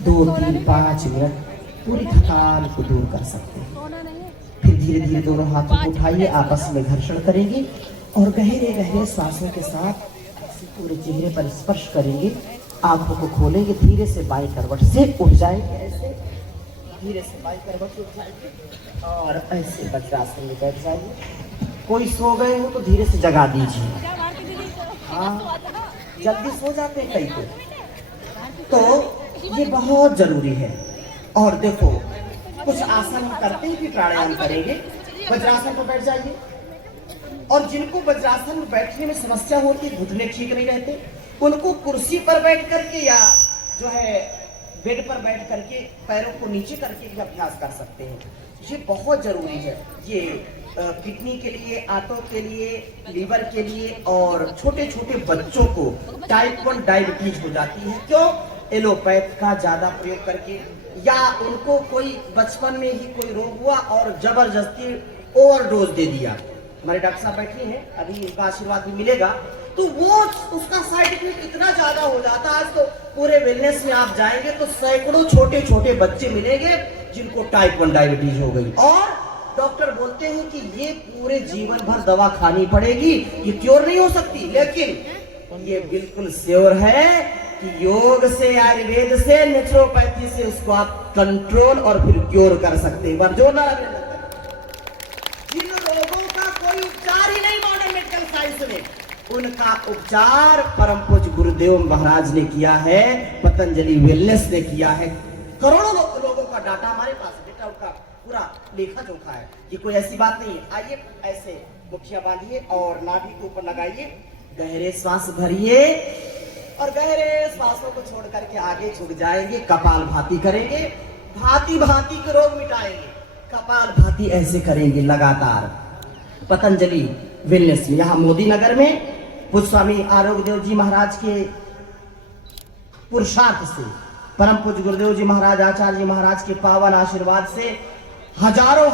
2, 3, 5 मिनट पूरी थकान को दूर कर सकते हैं। फिर धीरे धीरे दोनों हाथों को उठाइए, आपस में घर्षण करेंगे और गहरे गहरे सांसों के साथ ऐसे पूरे चेहरे पर स्पर्श करेंगे। आंखों को खोलेंगे, धीरे से बाएं करवट से उठ जाएंगे, ऐसे धीरे से बाएं करवट से उठ जाएंगे और ऐसे वज्रासन में बैठ जाइए। कोई सो गए हो तो धीरे से जगा दीजिए। हाँ, जल्दी सो जाते हैं कई तो ये बहुत जरूरी है। और देखो कुछ आसन हम करते ही भी प्राणायाम करेंगे। वज्रासन पर बैठ जाइए। और जिनको वज्रासन में बैठने में समस्या होती है, घुटने ठीक नहीं रहते, उनको कुर्सी पर बैठ करके या जो है बेड पर बैठ करके पैरों को नीचे करके भी अभ्यास कर सकते हैं। ये बहुत जरूरी है। ये किडनी के लिए, आंतों के लिए, लीवर के लिए और छोटे छोटे बच्चों को टाइप 1 डायबिटीज हो जाती है। क्यों? एलोपैथ का ज्यादा प्रयोग करके, या उनको कोई बचपन में ही कोई रोग हुआ और जबरदस्ती ओवरडोज दे दिया। हमारे डॉक्टर साहब बैठे हैं, अभी इनका आशीर्वाद भी मिलेगा। तो वो उसका साइड इफेक्ट इतना ज्यादा हो जाता है। आज तो पूरे वेलनेस में आप जाएंगे तो सैकड़ों छोटे छोटे बच्चे मिलेंगे जिनको टाइप 1 डायबिटीज हो गई और डॉक्टर बोलते हैं कि ये पूरे जीवन भर दवा खानी पड़ेगी, ये क्योर नहीं हो सकती। लेकिन ये बिल्कुल श्योर है कि योग से, आयुर्वेद से, नेचुरोपैथी से उसको आप कंट्रोल और फिर क्योर कर सकते हैं। जो ना जिन रोगों का कोई उपचार ही नहीं मॉडर्न मेडिकल साइंस में, उनका उपचार परम पूज्य गुरुदेव महाराज ने किया है, पतंजलि वेलनेस ने किया है। करोड़ों लोगों का डाटा हमारे पास बेटा, उनका पूरा लेखा जोखा है। ये कोई ऐसी बात नहीं है। आइए ऐसे मुठिया बांधिए और नाभि के ऊपर लगाइए, गहरे श्वास भरिए और गहरे श्वासों को छोड़ करके आगे झुक जाएंगे, कपाल भाती करेंगे, भांति भांति के रोग मिटाएंगे। कपाल भाती ऐसे करेंगे लगातार। पतंजलि वेलनेस में यहाँ मोदी नगर में पूज्य स्वामी आरोग्य देव जी महाराज के पुरुषार्थ से, परम पूज्य गुरुदेव जी महाराज, आचार्य जी महाराज के पावन आशीर्वाद से हजारों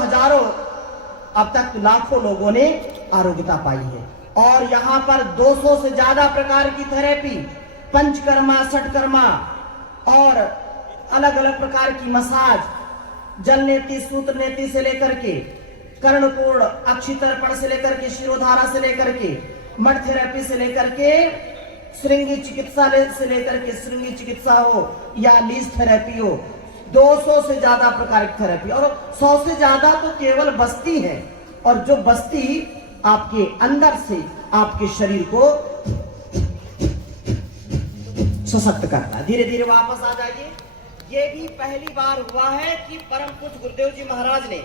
अब तक लाखों लोगों ने आरोग्यता पाई है। और यहाँ पर 200 से ज्यादा प्रकार की थेरेपी, पंचकर्मा, षटकर्मा और अलग अलग प्रकार की मसाज, जल नेति, सूत्र नेति से लेकर के कर्णपूर्ण, अक्षितर्पण से लेकर के शिरोधारा से लेकर के मड थेरेपी से लेकर के श्रृंगी चिकित्सा से लेकर के श्रृंगी चिकित्सा हो या लीज थेरेपी हो, 200 से ज्यादा प्रकार की थेरेपी और 100 से ज्यादा तो केवल बस्ती है। और जो बस्ती आपके अंदर से आपके शरीर को सशक्त करता है। धीरे धीरे वापस आ जाइए। ये भी पहली बार हुआ है कि परम पूज्य गुरुदेव जी महाराज ने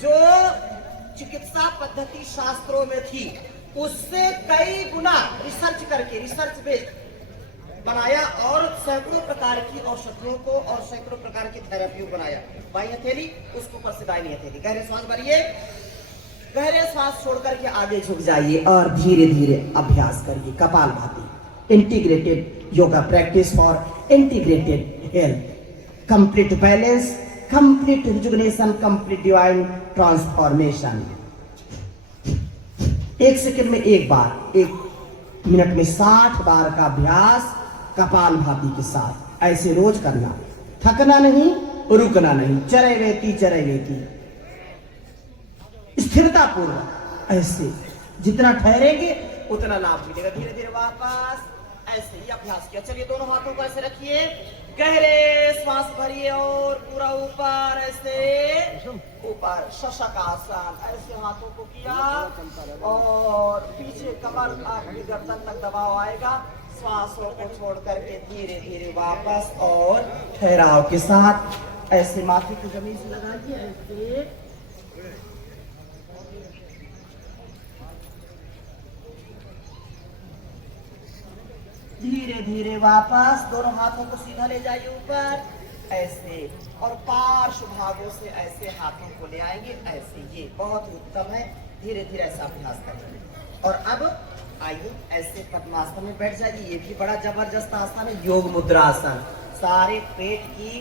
जो चिकित्सा पद्धति शास्त्रों में थी उससे कई गुना रिसर्च करके, रिसर्च बेस्ड बनाया और सैकड़ों प्रकार की औषधियों को और सैकड़ों प्रकार की थेरेपी बनाया। बाई हथेली, उसके ऊपर से दाहिनी हथेली। गहरे श्वास भरिए, गहरे श्वास छोड़ करके आगे झुक जाइए और धीरे धीरे अभ्यास करिए कपाल भाती। Integrated yoga practice for integrated health, complete balance, complete rejuvenation, complete divine transformation. 1 second में 1 बार, 1 मिनट में 60 बार का अभ्यास कपाल भाती के साथ ऐसे रोज करना। थकना नहीं, रुकना नहीं, चरे वेती स्थिरता पूर्वक ऐसे जितना ठहरेंगे उतना लाभ मिलेगा। धीरे धीरे वापस ऐसे ही अभ्यास किया। चलिए दोनों हाथों को ऐसे रखिए, गहरे श्वास भरिए और पूरा ऊपर ऐसे ऊपर शशक आसन, ऐसे हाथों को किया और पीछे कमर आखिरी गर्दन तक दबाव आएगा। श्वासों को छोड़ करके धीरे धीरे वापस और ठहराव के साथ ऐसे माथे को जमीन से लगाइए, ऐसे धीरे धीरे वापस दोनों हाथों को सीधा ले जाइए ऊपर ऐसे और पार्श्व भागों से ऐसे हाथों को ले आएंगे ऐसे। ये बहुत उत्तम है। धीरे धीरे ऐसा अभ्यास करेंगे। और अब आइए ऐसे पद्मासन में बैठ जाइए। ये भी बड़ा जबरदस्त आसन है, योग मुद्रा आसन। सारे पेट की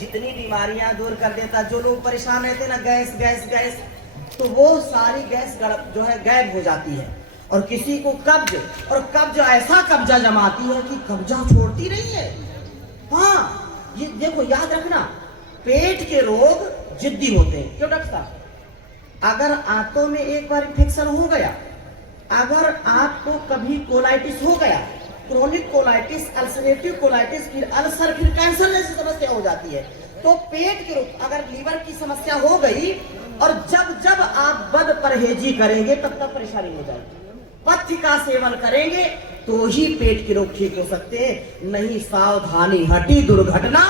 जितनी बीमारियां दूर कर देता। जो लोग परेशान रहते ना, गैस गैस गैस, तो वो सारी गैस जो है गायब हो जाती है। और किसी को कब्ज, और कब्ज ऐसा कब्जा जमाती है कि कब्जा छोड़ती नहीं है। हाँ, ये देखो याद रखना, पेट के रोग जिद्दी होते हैं। क्यों डॉक्टर साहब? अगर आंतों में एक बार इन्फेक्शन हो गया, अगर आपको कभी कोलाइटिस हो गया, क्रोनिक कोलाइटिस, अल्सरेटिव कोलाइटिस, फिर अल्सर, फिर कैंसर जैसी समस्या हो जाती है। तो पेट के रोग, अगर लीवर की समस्या हो गई, और जब जब आप बद परहेजी करेंगे तब तक परेशानी हो जाएगी। पथ्य का सेवन करेंगे तो ही पेट के रोग ठीक हो सकते हैं, नहीं सावधानी हटी दुर्घटना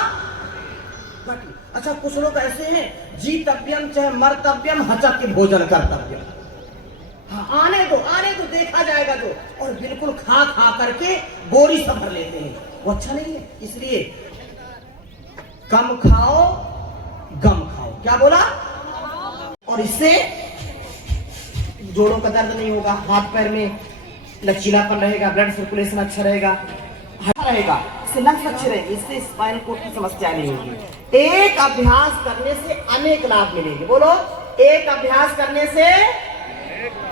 घटी। अच्छा, कुछ लोग ऐसे हैं, जीतव्यम चाहे मर्तव्यम हचक के भोजन कर्तव्यम। हाँ, आने दो देखा जाएगा जो, और बिल्कुल खा खा करके गोरी सब भर लेते हैं, वो अच्छा नहीं है। इसलिए कम खाओ गम खाओ। क्या बोला? और इससे जोड़ों का दर्द नहीं होगा, हाथ पैर में लचीलापन रहेगा, ब्लड सर्कुलेशन अच्छा रहेगा, इससे लंग्स अच्छे रहेंगे, इससे स्पाइनल कोर्ड की समस्या नहीं होगी। एक अभ्यास करने से अनेक लाभ मिलेंगे। बोलो, एक अभ्यास करने से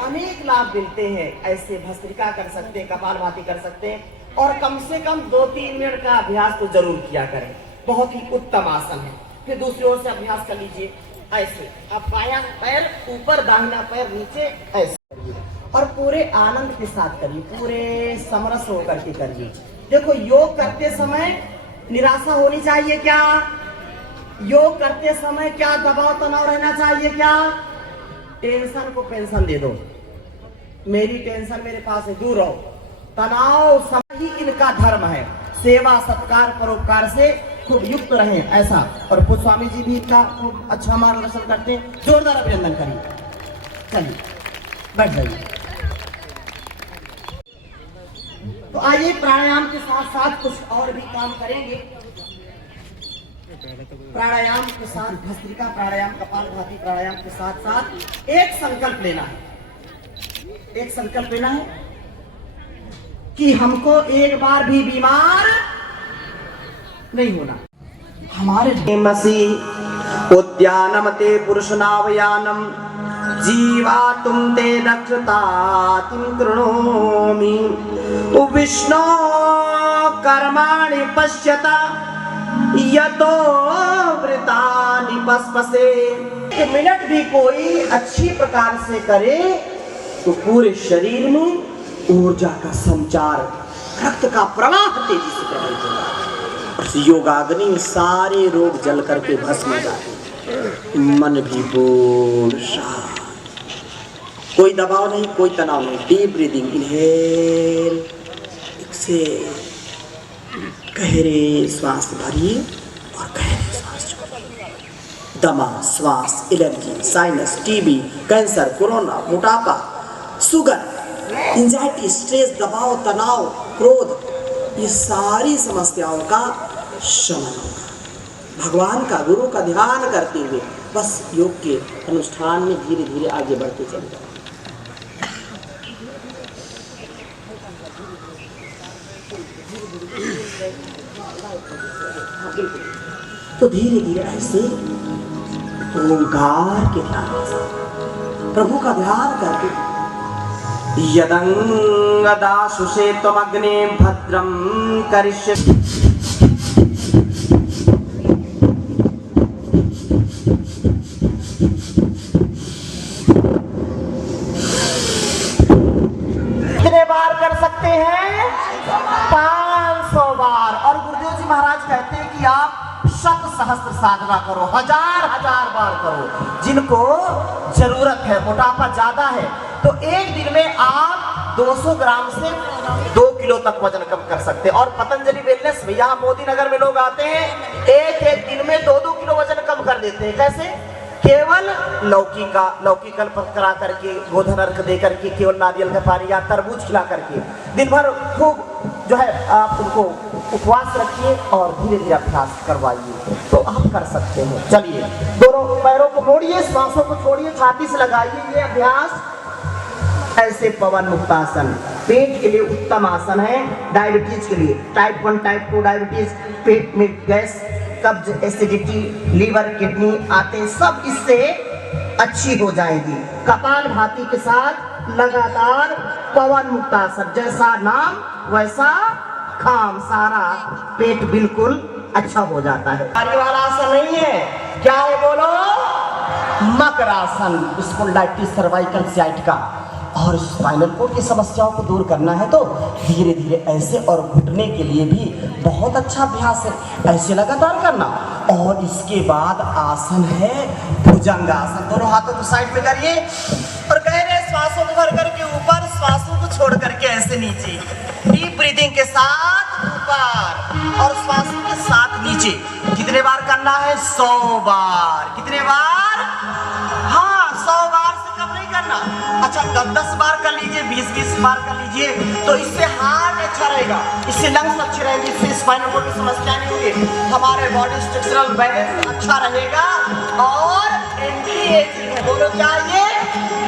अनेक लाभ मिलते हैं। ऐसे भस्त्रिका कर सकते हैं, कपालभाति कर सकते हैं, और कम से कम 2-3 मिनट का अभ्यास तो जरूर किया करें। बहुत ही उत्तम आसन है। फिर दूसरी ओर से अभ्यास कर लीजिए, ऐसे आप बायां पैर ऊपर, दाहिना पैर नीचे, ऐसे करिए, और पूरे आनंद के साथ करिए, पूरे समरस होकर के करिए। देखो, योग करते समय निराशा होनी चाहिए क्या? योग करते समय क्या दबाव तनाव रहना चाहिए क्या? टेंशन को पेंशन दे दो, मेरी टेंशन मेरे पास है, दूर रहो। तनाव समय ही इनका धर्म है। सेवा सत्कार परोपकार से खूब युक्त रहे, ऐसा। और स्वामी जी भी इतना खूब अच्छा मार्गदर्शन करते हैं। जोरदार अभिनंदन करिए। चलिए बैठ जाइए। तो आइए, प्राणायाम के साथ साथ कुछ और भी काम करेंगे। प्राणायाम के साथ भस्त्रिका प्राणायाम, कपालभाति प्राणायाम के साथ साथ एक संकल्प लेना है। एक संकल्प लेना है कि हमको एक बार भी बीमार नहीं होना। हमारे मसीह उद्यानम ते पुरुषनावयानम जीवा तुम ते दक्षतातिम कृणोमि विष्णु कर्माणि पश्यता यतो वृतानि पस्पसे। एक मिनट भी कोई अच्छी प्रकार से करे तो पूरे शरीर में ऊर्जा का संचार, रक्त का प्रवाह तेजी से प्रवाहित होगा। योगाग्नि में सारे रोग जल करके भस्म हो जाते, मन भी पूर्ण शांत, कोई दबाव नहीं, कोई तनाव नहीं। डीप ब्रीदिंग, इनहेल, एक्सहेल, गहरे श्वास भरिए और गहरे श्वास छोड़िए। दमा, श्वास, allergy, sinus, TB, cancer, corona, मोटापा, शुगर, एंजाइटी, स्ट्रेस, दबाव, तनाव, क्रोध, ये सारी समस्याओं का शमन होगा। भगवान का, गुरु का ध्यान करते हुए बस योग के अनुष्ठान में धीरे धीरे आगे बढ़ते चले जाओ। तो धीरे धीरे ऐसे ओंकार के ध्यान के साथ प्रभु का ध्यान करके, यदंगदाशुषे त्वमग्ने भद्रं करिष्यसि। कितने बार कर सकते हैं? 500 बार। और गुरुदेव जी महाराज कहते हैं कि आप शत सहस्त्र साधना करो, हजार बार करो। जिनको जरूरत है, मोटापा ज्यादा है, तो एक दिन में आप 200 ग्राम से 2 किलो तक वजन कम कर सकते हैं। और पतंजलि वेलनेस में, यहाँ मोदी नगर में लोग आते हैं, एक दिन में 2-2 किलो वजन कम कर देते हैं। कैसे? केवल लौकी कल्प करा करके, गोधन अर्घ दे करके, केवल नारियल का पानी या तरबूज खिला करके, दिन भर खूब जो है आप उनको उपवास रखिए और धीरे धीरे अभ्यास करवाइए, तो आप कर सकते हैं। चलिए, दोनों पैरों को मोड़िए, श्वासों को छोड़िए, छाती से लगाइए ये अभ्यास। ऐसे पवन मुक्तासन पेट के लिए उत्तम आसन है। डायबिटीज के लिए, टाइप 1 टाइप 2 डायबिटीज, पेट में गैस, कब्ज, एसिडिटी, लीवर, किडनी आते, सब इससे अच्छी हो जाएगी। कपालभाति के साथ लगातार पवन मुक्तासन, जैसा नाम वैसा काम, सारा पेट बिल्कुल अच्छा हो जाता है। ये वाला आसन नहीं है, क्या है बोलो? मकरासन, स्पॉन्डिलाइटिस सर्वाइकल साइटिका और स्पाइनल कोड की समस्याओं को दूर करना है तो धीरे धीरे ऐसे, और घुटने के लिए भी बहुत अच्छा अभ्यास है, ऐसे लगातार करना। और इसके बाद आसन है भुजंगासन। दोनों हाथों को साइड में करिए और गहरे श्वासों को भर करके ऊपर, श्वासों को छोड़ करके ऐसे नीचे। डीप ब्रीदिंग के साथ ऊपर और श्वासों के साथ नीचे। कितने बार करना है? 100 बार। कितने बार? हाँ, 100 बार से कम नहीं करना। अच्छा, 10-10 बार कर लीजिए, 20-20 बार कर लीजिए, तो इससे हार्ट अच्छा रहेगा, इससे लंग्स अच्छे रहेंगे, इससे स्पाइनल कोड की समस्या नहीं होगी, हमारे बॉडी स्ट्रक्चरल बैलेंस अच्छा रहेगा। और एंटी एजिंग है, बोलो क्या ये?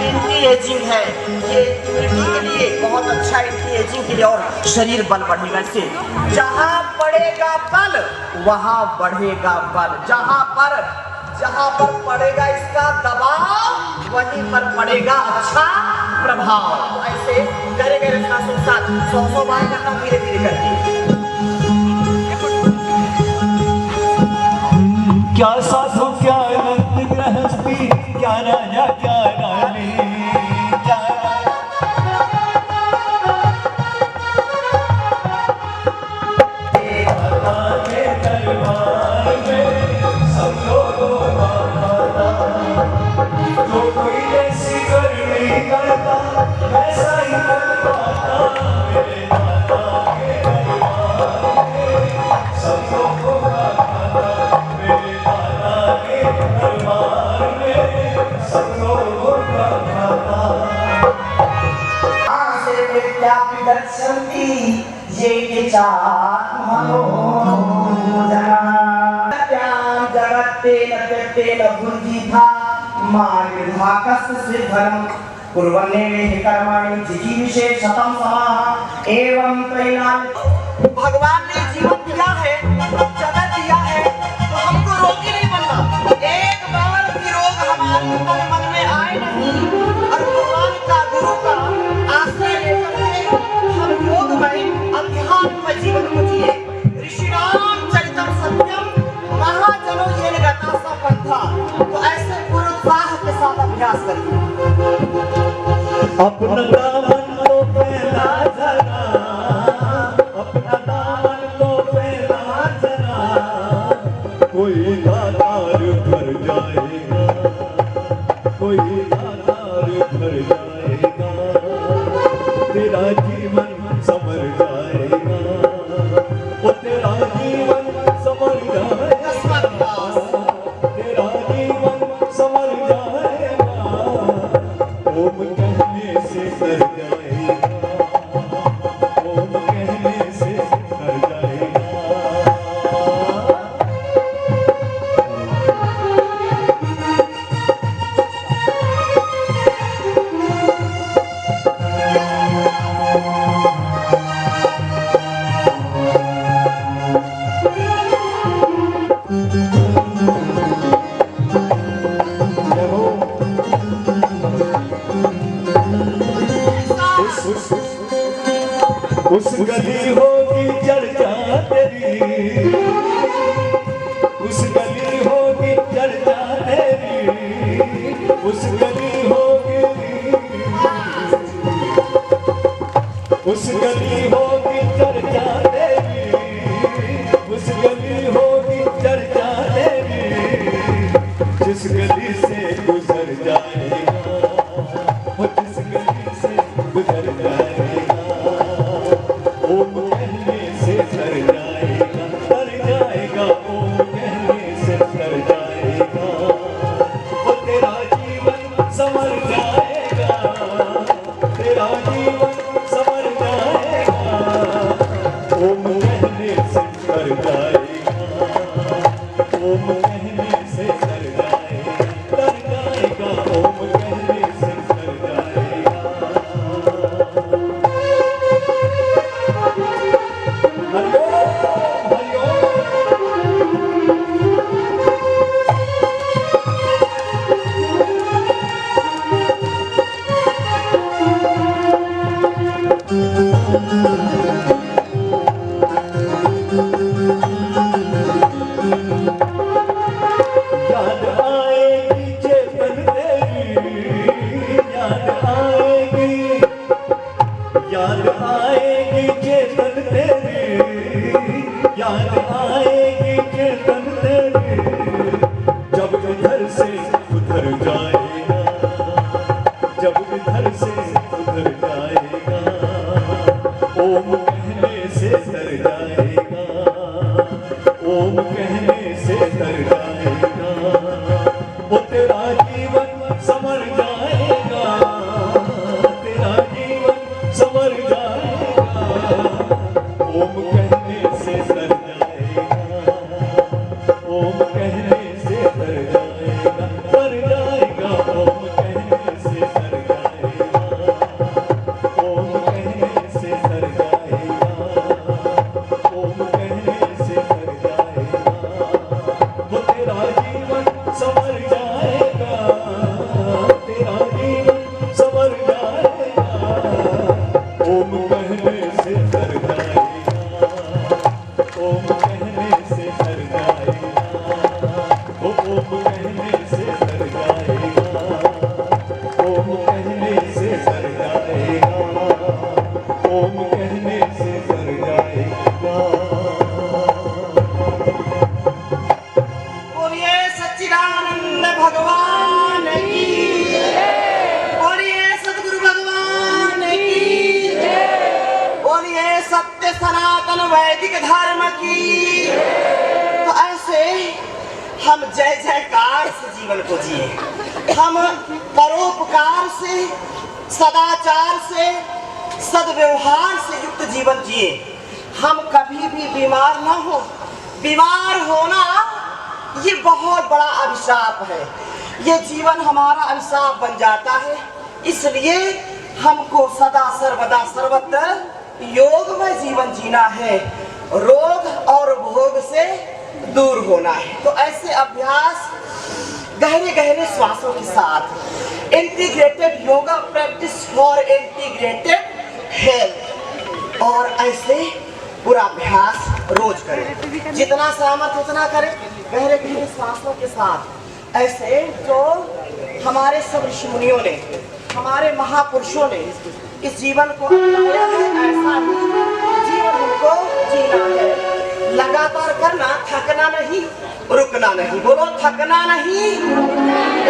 एंटी एजिंग है, ये इम्यूनिटी के लिए बहुत अच्छा, एंटी एजिंग के लिए, और शरीर बल बढ़ेगा इससे। जहाँ पड़ेगा बल वहाँ बढ़ेगा बल, जहाँ पर पड़ेगा इसका दबाव वहीं पर पड़ेगा अच्छा प्रभाव। तो ऐसे गहरे गहरे सांसों के साथ 100 बार करना, धीरे धीरे करके। क्या साधु क्या नंद गृहस्थी, क्या राजा क्या रानी, क्या के दरबार में सब लोगों का खाता, जो कोई जैसी करनी करता वैसा ही कर पाता। मेरे दादा के दरबार में सब लोगों का खाता, मेरे दादा के दरबार में सब लोगों का खाता। आसे विद्यापीठंती ये चार मनोजना जगत्ते न भुंजिथा मार्गधाकस्य सिद्धं कुर्वन्ने कर्माणि जिजीविषे शतं समाः एवं त्रैणानि। भगवान ने जीवन दिया है, जगत दिया है, तो हमको रोगी नहीं बनना। एक बार भी रोग हमारे ऊपर मन में आए नहीं, और भगवान का, गुरु का आश्रय लेकर के हम योग में, अध्यात्म में जीवन को जिए। ऋषिणाम चरितम सत्यम महाजनो येन गता स पंथा। तो ऐसे पूर्ण उत्साह के साथ अभ्यास करिए। अपना दामन तो फैला जरा, अपना दामन तो फैला जरा, कोई दातार भर जाएगा, कोई दातार भर जाएगा, तेरा जीवन संवर जाएगा, वो तेरा जीवन संवर जाएगा, तेरा जीवन संवर जाएगा। ओम कहने से कर जाएगा, ओम कहने से कर जाएगा। उस गली होगी चर्चा तेरी, उस गली होगी चर्चा तेरी, उस गली होगी, उस गली होगी चर्चा तेरी, उस गली होगी चर्चा तेरी, जिस गली से गुजर जाएगा, वो जिस गली से गुजर जाएगा, ओम कहने से तर जाएगा, तर जाएगा, ओम कहने से तर जाएगा, वो तेरा जीवन संवर जाएगा, तेरा जीवन संवर जाएगा, ओम कहने से तर जाएगा, ओम कहने से तर जाएगा, ओम कहने से तर जाएगा। याद आएगी चेतन तेरी, याद आएगी, याद आएगी चेतन तेरी, याद आएगी चेतन तेरी, जब इधर से उधर जाएगा, जब इधर से उधर जाएगा, ओम कहने से डर जाएगा, ओम कहने से डर जाएगा, वो तेरा जीवन संवर जाएगा, तेरा जीवन संवर जाएगा, ओम कहने से डर जाएगा, ओम कहने से डर जाएगा, डर जाएगा, ओम कहने से डर जाएगा, ओम कहने से डर जाएगा, ओम कहने से डर जाएगा, वो तेरा जीवन संवर जाएगा, तेरा जीवन संवर जाएगा, ओम कहने से डर जाएगा, ओम कहने से डर जाएगा, ओम कहने से डर जाएगा, ओम कहने से डर जाएगा, ओम कहने से डर जाएगा। बोलिए सच्चिदानंद भगवान की, बोलिए सद्गुरु भगवान की, बोलिए सत्य सनातन वैदिक धर्म की। तो ऐसे हम जय जयकार से जीवन को जिए, हम परोपकार से, सदाचार से, सद्व्यवहार से युक्त जीवन जिए। हम कभी भी बीमार ना हो। बीमार होना ये बहुत बड़ा अभिशाप है, ये जीवन हमारा अभिशाप बन जाता है। इसलिए हमको सदा सर्वदा सर्वत्र योगमय जीवन जीना है, रोग और भोग से दूर होना है। तो ऐसे अभ्यास गहरे गहरे श्वासों के साथ, integrated yoga practice for integrated health, और ऐसे पूरा अभ्यास रोज करें, जितना सामर्थ्य उतना करें, गहरे गहरे श्वासों के साथ। ऐसे जो हमारे सब ऋषि मुनियों ने, हमारे महापुरुषों ने इस जीवन को अपनाया है, ऐसा ही जीवन हमको जीना है। लगातार करना, थकना नहीं, रुकना नहीं। बोलो थकना नहीं,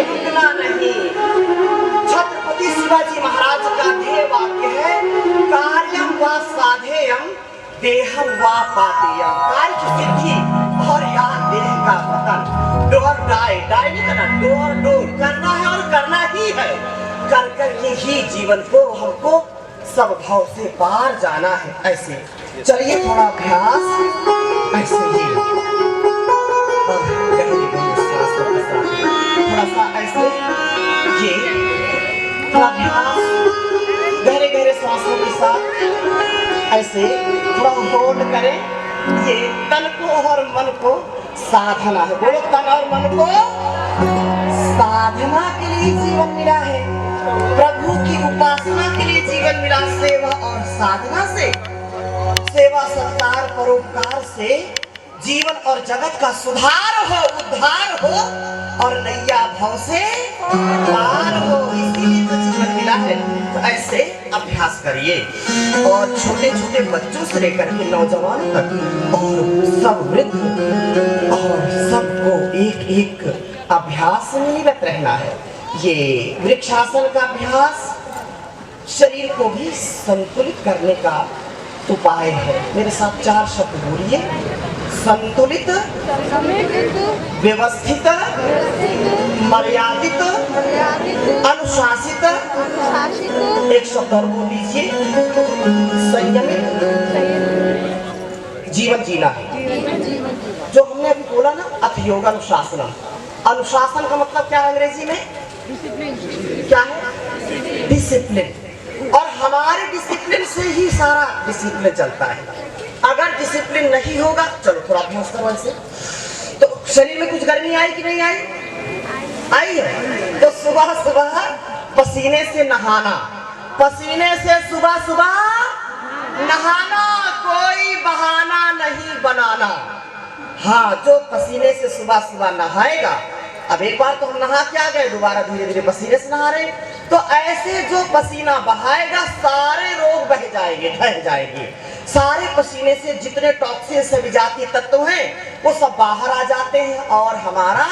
रुकना नहीं। छत्रपति शिवाजी महाराज का ध्येय वाक्य है, कार्यम व साधेयम देहम व पातेयम। कार्य की सिद्धि और या देह का पतन। डू और डाई, डाई नहीं करना, डू और डू करना है और करना ही है। कर करके ही जीवन को हमको सब भाव से पार जाना है। ऐसे चलिए थोड़ा अभ्यास ऐसे ही, थोड़ा सा ऐसे ये थोड़ा अभ्यास गहरे गहरे सांसों के साथ ऐसे थोड़ा होल्ड करें। ये तन को और मन को साधना है। बोलो तन और मन को साधना के लिए जीवन मिला है, प्रभु की उपासना के लिए जीवन मिला। सेवा और साधना से, सेवा सत्कार परोपकार से जीवन और जगत का सुधार हो, उद्धार हो और नैया भाव से पार हो। इसीलिए तो जीवन मिला है। तो ऐसे अभ्यास करिए, और छोटे छोटे बच्चों से लेकर के नौजवानों तक और सब वृद्ध और सबको एक एक अभ्यास में निरत रहना है। ये वृक्षासन का अभ्यास शरीर को भी संतुलित करने का उपाय है। मेरे साथ 4 शब्द बोलिए। संतुलित, व्यवस्थित, मर्यादित, अनुशासित। एक शब्द और बोल दीजिए, संयमित जीवन जीना है। जो हमने अभी बोला ना, अथ योगानुशासनम। अनुशासन का मतलब क्या है अंग्रेजी में? क्या है? डिसिप्लिन। और हमारे डिसिप्लिन से ही सारा डिसिप्लिन चलता है। अगर डिसिप्लिन नहीं होगा, चलो थोड़ा अभ्यास करो ऐसे, तो शरीर में कुछ गर्मी आई कि नहीं आई? आई है। तो सुबह सुबह पसीने से नहाना, पसीने से सुबह सुबह नहाना, कोई बहाना नहीं बनाना। हाँ, जो पसीने से सुबह सुबह नहाएगा अब एक बार तो हम नहा के आ गए, दोबारा धीरे धीरे पसीने से नहा रहे। तो ऐसे जो पसीना बहाएगा सारे रोग बह जाएंगे, ढह जाएंगे। सारे पसीने से जितने टॉक्सिन से विजातीय तत्व हैं वो सब बाहर आ जाते हैं और हमारा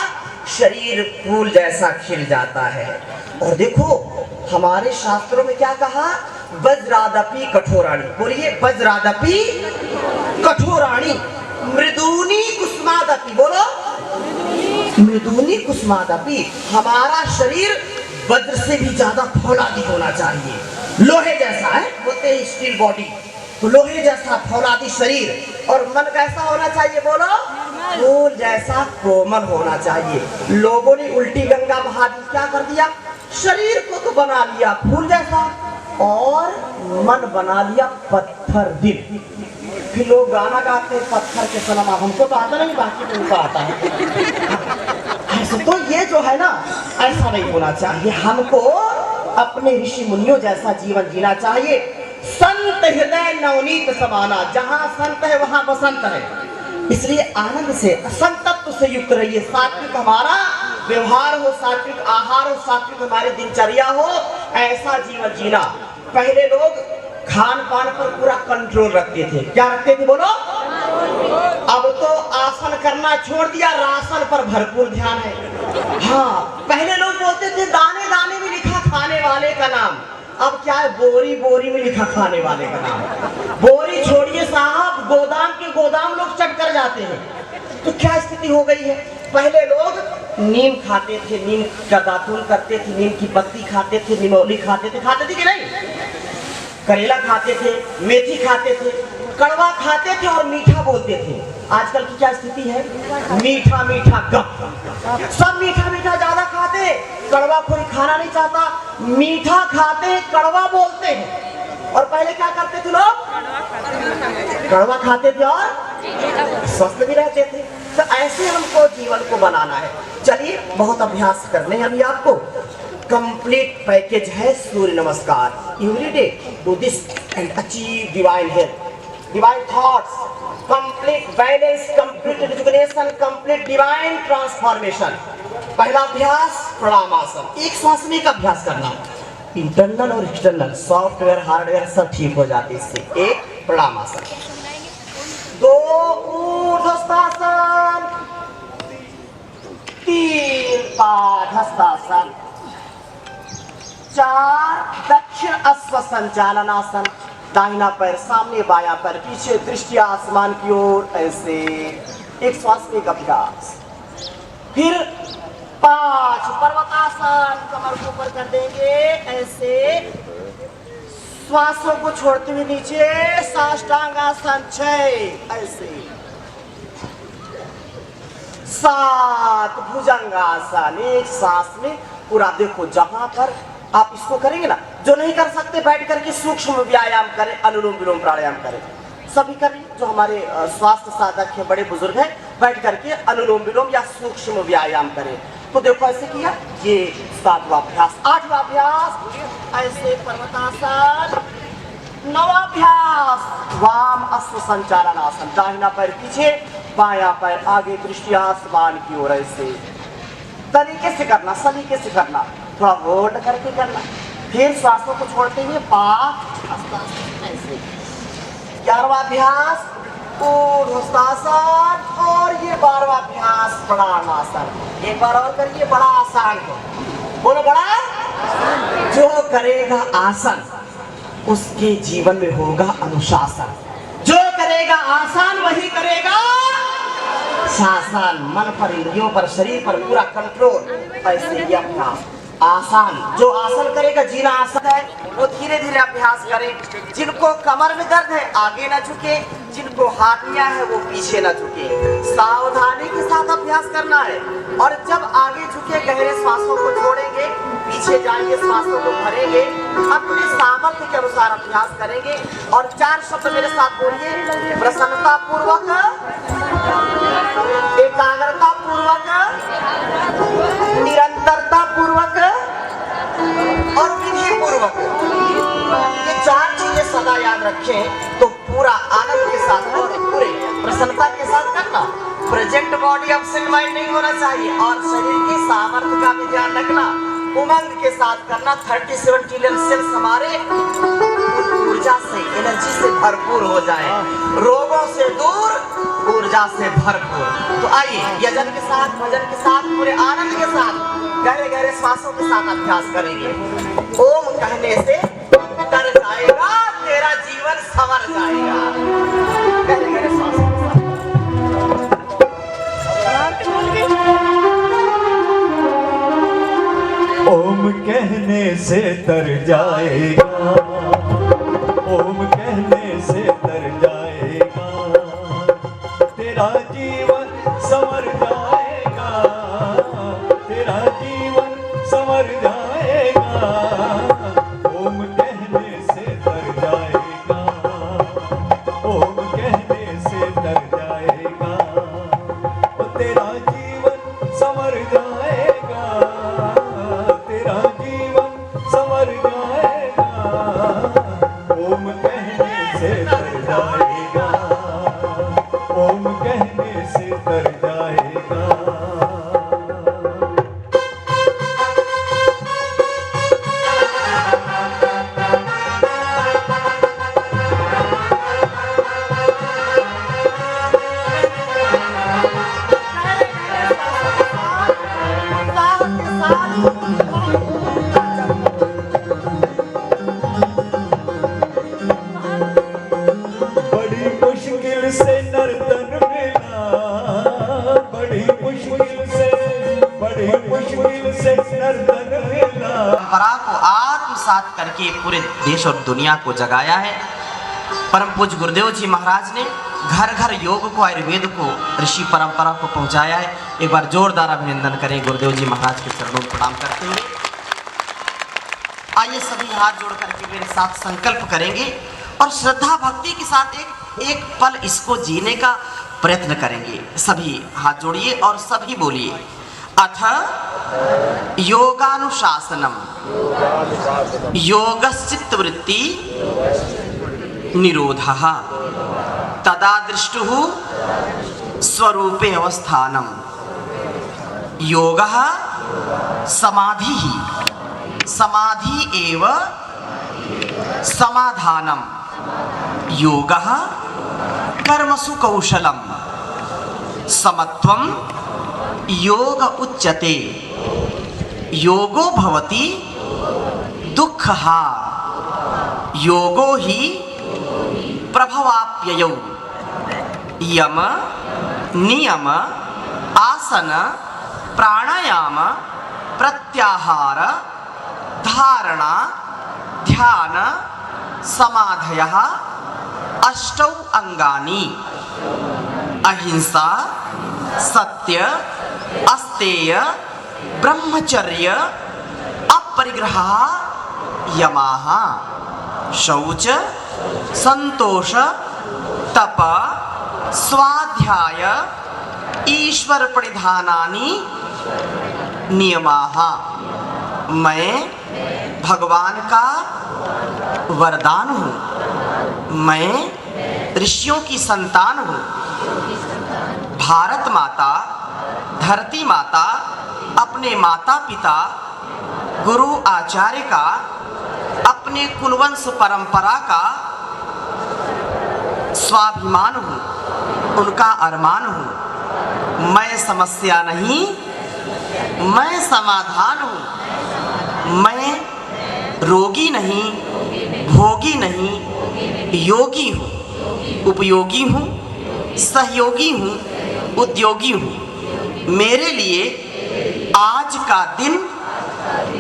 शरीर फूल जैसा खिल जाता है। और देखो हमारे शास्त्रों में क्या कहा, वज्रादपि कठोराणी, बोलिए वज्रादपि कठोराणी मृदूनी कुसुमादपि, बोलो मृदूनी कुसुमादपि। हमारा शरीर वज्र से भी ज्यादा फौलादी होना चाहिए, लोहे जैसा है, बोलते हैं स्टील बॉडी, तो लोहे जैसा फौलादी शरीर। और मन कैसा होना चाहिए, बोलो फूल जैसा कोमल होना चाहिए। लोगों ने उल्टी गंगा बहा दी, क्या कर दिया, शरीर को तो बना लिया फूल जैसा और मन बना लिया पत्थर दिल। फिर लोग गाना गाते हैं पत्थर के सनम, हमको तो आता नहीं, बाकी तो उनका आता है। ऐसे तो ये जो है ना, ऐसा नहीं होना चाहिए। हमको अपने ऋषि मुनियों जैसा जीवन जीना चाहिए। संत हृदय नवनीत समाना, जहाँ संत है वहाँ बसंत है। इसलिए आनंद से संतत्व से युक्त रहिए। सात्विक हमारा व्यवहार हो, सात्विक आहार हो, सात्विक हमारी दिनचर्या हो, ऐसा जीवन जीना। पहले लोग खान पान पर पूरा कंट्रोल रखते थे, क्या रखते थे बोलो। अब तो आसन करना छोड़ दिया, राशन पर भरपूर ध्यान है। हाँ, पहले लोग बोलते थे दाने दाने में लिखा खाने वाले का नाम, अब क्या है बोरी बोरी में लिखा खाने वाले का नाम। बोरी छोड़िए साहब, गोदाम के गोदाम लोग चढ़ कर जाते हैं। तो क्या स्थिति हो गई है, पहले लोग नीम खाते थे, नीम का दातुन करते थे, नीम की पत्ती खाते थे, निमौली खाते थे कि नहीं, करेला खाते थे, मेथी खाते थे, कड़वा खाते थे और मीठा बोलते थे। आजकल की क्या स्थिति है, मीठा मीठा गप, सब मीठा मीठा ज्यादा खाते, कड़वा कोई खाना नहीं चाहता, मीठा खाते कड़वा बोलते हैं। और पहले क्या करते थे लोग, कड़वा खाते थे और स्वस्थ भी रहते थे। तो ऐसे हमको जीवन को बनाना है। चलिए बहुत अभ्यास करने हैं अभी आपको। कंप्लीट पैकेज है सूर्य नमस्कार। Everyday do this and achieve divine health, divine thoughts, complete balance, complete rejuvenation, complete divine transformation. पहला अभ्यास प्रणामासन, एक श्वास में का अभ्यास करना। इंटरनल और एक्सटर्नल सॉफ्टवेयर हार्डवेयर सब ठीक हो जाते इससे। एक प्रणामासन, दो ऊर्ध्वस्तासन, तीन पादहस्तासन, चार दक्षिण अश्व संचालनासन, दाहिना पैर सामने बायां पैर पीछे, दृष्टि आसमान की ओर, ऐसे एक श्वास में का अभ्यास। फिर 5 पर्वतासन, कमर को ऊपर कर देंगे ऐसे, श्वासों को छोड़ते हुए नीचे, साष्टांगासन 6 ऐसे, 7 भुजंगासन, एक सांस में पूरा। देखो जहां पर आप इसको करेंगे ना, जो नहीं कर सकते बैठ करके सूक्ष्म व्यायाम करें, अनुलोम विलोम प्राणायाम करें, सभी करें। जो हमारे स्वास्थ्य साधक है, बड़े बुजुर्ग हैं, बैठ करके अनुलोम विलोम या सूक्ष्म व्यायाम करें। तो देखो ऐसे किया, ये 7वां अभ्यास। 8वां अभ्यास ऐसे पर्वतासन। 9वां अभ्यास वाम अश्व संचालनासन, दाहिना पैर पीछे बायां पैर आगे, दृष्टि आसमान की ओर, ऐसे तरीके से करना, सलीके से करना, थोड़ा होल्ड करके करना। फिर श्वासों को छोड़ते हुए ऐसे। 11वां अभ्यास ऊर्ध्वस्तासन और ये 12वां अभ्यास प्रणामासन। एक बार और करिए, बड़ा आसान है, बोलो बड़ा। जो करेगा आसन उसके जीवन में होगा अनुशासन, जो करेगा आसान वही करेगा शासन। मन पर, इंद्रियों पर, शरीर पर पूरा कंट्रोल। ऐसे ही अभ्यास आसान, जो आसन करेगा, जीना आसन है, वो धीरे धीरे अभ्यास करें। जिनको कमर में दर्द है आगे ना झुके, जिनको हार्निया है वो पीछे ना झुके। सावधानी के साथ अभ्यास करना है। और जब आगे झुके गहरे श्वासों को छोड़ेंगे, पीछे जाएंगे, श्वासों को भरेंगे, अपने सामर्थ्य के अनुसार अभ्यास करेंगे। और 4 शब्द मेरे साथ बोलिए, प्रसन्नता पूर्वक, एकाग्रता पूर्वक, निरंतरता पूर्वक और विधि पूर्वक। ये 4 चीजें सदा याद रखें तो पूरा आनंद के साथ और पूरे प्रसन्नता के साथ करना। प्रेजेंट बॉडी अपसेट माइंड नहीं होना चाहिए और शरीर की सामर्थ्य का भी ध्यान रखना, उमंग के साथ करना। 37 ट्रिलियन सेल्स हमारे ऊर्जा से, एनर्जी से भरपूर हो जाए, रोगों से दूर, ऊर्जा से भरपूर। तो आइए यजन के साथ, भजन के साथ, पूरे आनंद के साथ, गहरे गहरे श्वासों के साथ अभ्यास करेंगे। ओम कहने से तर जाएगा तेरा जीवन, संवर जाएगा। गहरे गहरे श्वासों के साथ। ओम कहने से तर जाएगा, ओम कहने से तर जाएगा, तेरा जीवन संवर जाएगा, तेरा जीवन संवर जाएगा। ओम कहने से तर जाएगा, ओम कहने से तर जाएगा, तेरा जीवन संवर जाएगा, तेरा जीवन संवर जाएगा। ओम कहने से तर जाएगा, ओम कहने से तर जाएगा। बड़ी मुश्किल से नर्तन मिला, बड़ी मुश्किल से, बड़ी मुश्किल से नर्तन मिला। परंपरा को आत्मसात करके पूरे देश और दुनिया को जगाया है। परम पूज्य गुरुदेव जी महाराज ने घर घर योग को, आयुर्वेद को, ऋषि परंपरा को पहुंचाया है। एक बार जोरदार अभिनंदन करें गुरुदेव जी महाराज के चरणों में प्रणाम करते हुए। आइए सभी हाथ जोड़ करके मेरे साथ संकल्प करेंगे और श्रद्धा भक्ति के साथ एक पल इसको जीने का प्रयत्न करेंगे। सभी हाथ जोड़िए और सभी बोलिए, अथ योगानुशासनम योगश्चित्तवृत्ति निरोधः तदा दृष्टुः स्वरूपे अवस्थानम योगः समाधिः समाधि एव समाधानम योगः कर्मसु कौशलम समत्वम योग उच्यते योगो भवति दुःखः योगो हि प्रभवाप्ययौ यम नियम आसन प्राणायाम प्रत्याहार धारणा ध्यान समाधयः अष्टौ अंगानि अहिंसा सत्य अस्तेय ब्रह्मचर्य अपरिग्रहः यमाः शौच संतोष तप स्वाध्याय ईश्वर प्रणिधानानि नियमाः। मैं भगवान का वरदान हूँ, मैं ऋषियों की संतान हूँ। भारत माता, धरती माता अपने माता पिता गुरु आचार्य का, अपने कुलवंश परंपरा का स्वाभिमान हूँ, उनका अरमान हूँ। मैं समस्या नहीं, मैं समाधान हूँ। मैं रोगी नहीं, भोगी नहीं, योगी हूँ, उपयोगी हूँ, सहयोगी हूँ, उद्योगी हूँ। मेरे लिए आज का दिन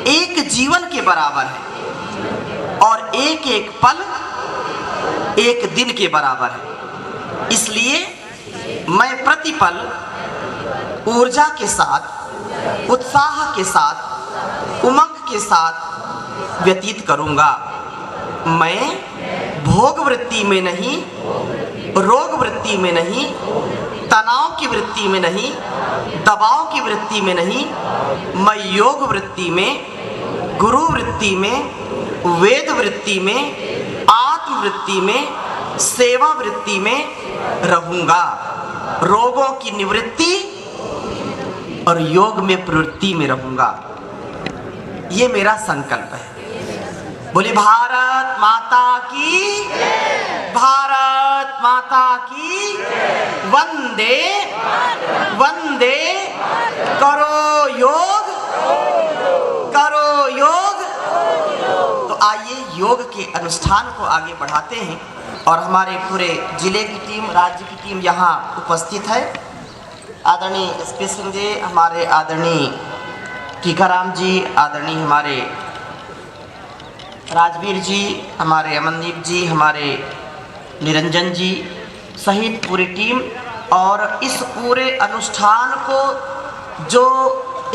एक जीवन के बराबर है और एक एक पल एक दिन के बराबर है। इसलिए मैं प्रतिपल ऊर्जा के साथ, उत्साह के साथ, उमंग के साथ व्यतीत करूंगा। मैं भोग वृत्ति में नहीं, रोग वृत्ति में नहीं, तनाव की वृत्ति में नहीं, दबाव की वृत्ति में नहीं, मैं योग वृत्ति में, गुरु वृत्ति में, वेद वृत्ति में, आत्म वृत्ति में, सेवा वृत्ति में रहूंगा। रोगों की निवृत्ति और योग में प्रवृत्ति में रहूंगा। ये मेरा संकल्प है। बोले भारत माता की, भारत माता की, वंदे वंदे। करो योग, करो योग। तो आइए योग के अनुष्ठान को आगे बढ़ाते हैं और हमारे पूरे जिले की टीम, राज्य की टीम यहाँ उपस्थित है। आदरणीय एसपी सिंह जी, हमारे आदरणीय टीकाराम जी, आदरणीय हमारे राजवीर जी, हमारे अमनदीप जी, हमारे निरंजन जी सहित पूरी टीम, और इस पूरे अनुष्ठान को जो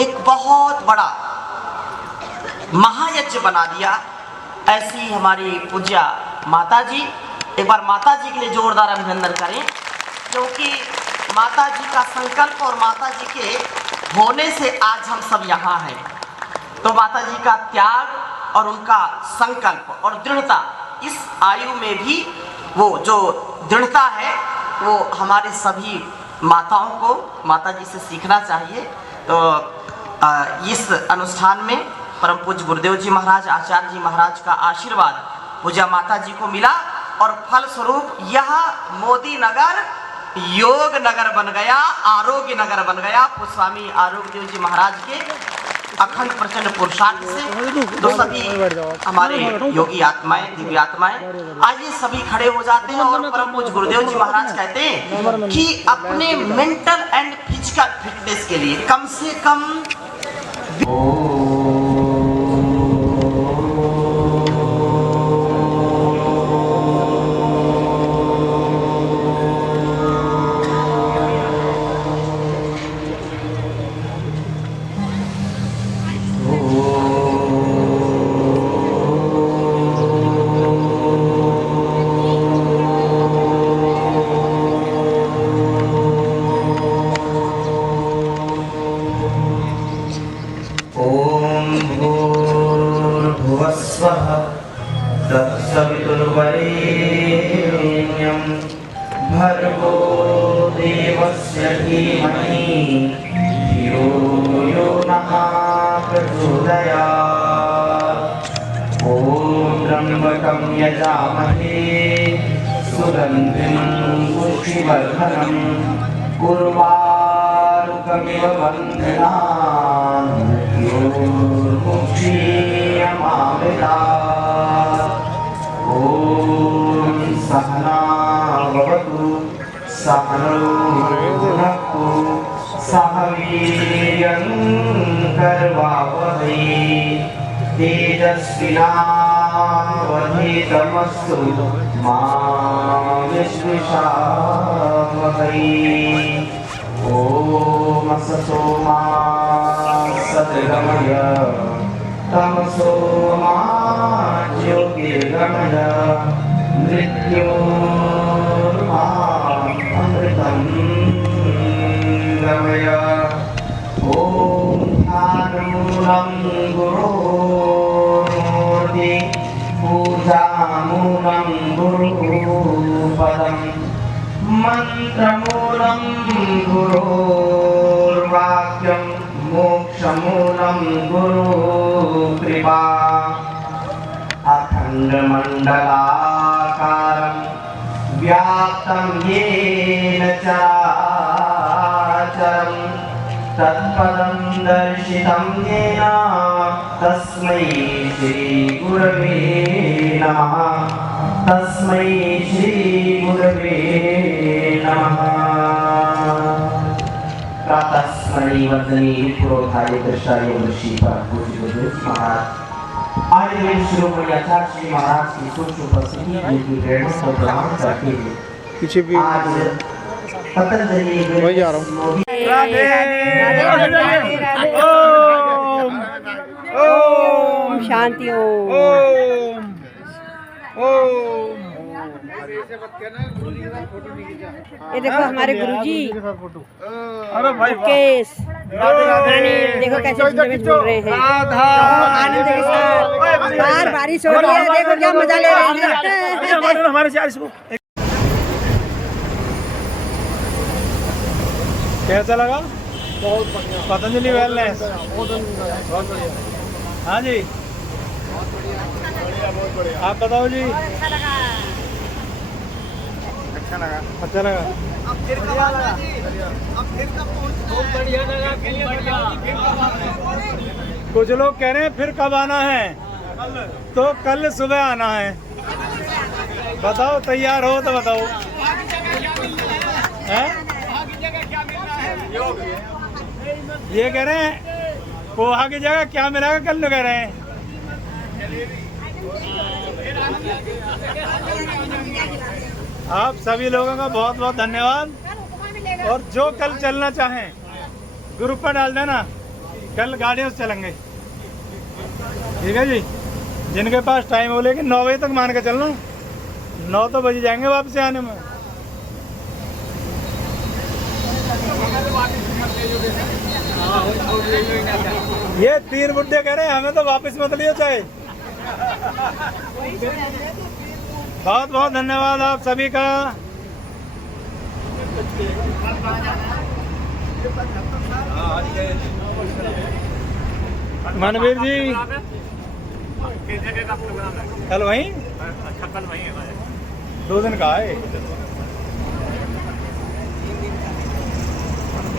एक बहुत बड़ा महायज्ञ बना दिया, ऐसी हमारी पूज्या माता जी। एक बार माता जी के लिए जोरदार अभिनंदन करें, क्योंकि माता जी का संकल्प और माता जी के होने से आज हम सब यहाँ हैं। तो माता जी का त्याग और उनका संकल्प और दृढ़ता, इस आयु में भी वो जो दृढ़ता है वो हमारे सभी माताओं को माता जी से सीखना चाहिए। तो इस अनुष्ठान में परम पूज्य गुरुदेव जी महाराज, आचार्य जी महाराज का आशीर्वाद पूजा माता जी को मिला और फलस्वरूप यह मोदी नगर योग नगर बन गया, आरोग्य नगर बन गया। स्वामी आरोग्य देव जी महाराज के अखंड प्रचंड पुरुषार्थ से तो सभी हमारे योगी आत्माएं, दिव्य आत्माएं, आइए सभी खड़े हो जाते हैं और परम पूज्य गुरुदेव जी महाराज कहते हैं कि अपने मेंटल एंड फिजिकल फिटनेस के लिए कम से कम भर्गो देवस्य धीमहि धियो यो नः प्रचोदयात्। ॐ त्र्यम्बकं यजामहे सुगन्धिं पुष्टिवर्धनम् उर्वारुकमिव बन्धनान् मृत्योर्मुक्षीयमामृतात्। ॐ सहना भवतु, सहनौ भुनक्तु, सह वीर्यं करवावहै, तेजस्विनावधीतमस्तु मा विद्विषावहै। ॐ असतो मा सद्गमय, तमसो मा ज्योतिर्गमय, मृत्योर्मामृतं गमय। ॐ ध्यानमूलं गुरोर्मूर्ति, पूजामूलं गुरुपदं, मन्त्रमूलं गुरोर्वाक्यं, मोक्षमूलं गुरुकृपा। अखण्डमण्डलाकारं व्याप्तं येन चराचरं, तत्पदं दर्शितं येन तस्मै श्रीगुरवे नमः, तस्मै श्रीगुरवे नमः। प्रातः स्मरणे वर्धने पुरोधाय दर्शाय ऋषिपर पूज्य गुरुदेव महाराज। आज मेरे शिरोमणि आचार्य श्री महाराज की सूक्ष्म उपस्थिति की प्रेरणा को प्रणाम करते हुए पीछे भी आज पतंजलि वही जा रहा हूँ। ओम शांति ओम। ये देखो हमारे गुरुजी मुकेश रानी, देखो कैसे झूले में झूल रहे हैं आनंद के साथ। बाहर बारिश हो रही है, देखो क्या मजा ले रहे हैं। कैसा लगा? बहुत बढ़िया, पतंजलि वेलनेस। बहुत बढ़िया, हाँ जी, बहुत बढ़िया। आप बताओ जी। अच्छा लगा। अच्छा लगा। अच्छा लगा। कुछ लोग कह रहे हैं फिर कब आना है, तो कल सुबह आना है। बताओ, तैयार हो तो बताओ। हैं? ये कह रहे हैं पोहा की जगह क्या मिलेगा, कल कह रहे हैं। आप सभी लोगों का बहुत बहुत धन्यवाद। और जो कल चलना चाहें ग्रुप पर डाल देना, कल गाड़ियों से चलेंगे। ठीक है जी, जिनके पास टाइम हो, लेकिन 9 बजे तक मान के चलना, 9 तो बज जाएंगे वापस आने में। ये 3 बुड्ढे कह रहे हैं हमें तो वापस मत लियो चाहे। बहुत बहुत धन्यवाद आप सभी का। मनवीर जी, कल वहीं? अच्छा, कल वही है। 2 दिन का है।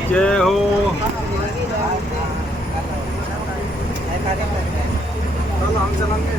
जय हो। कल हम चलेंगे।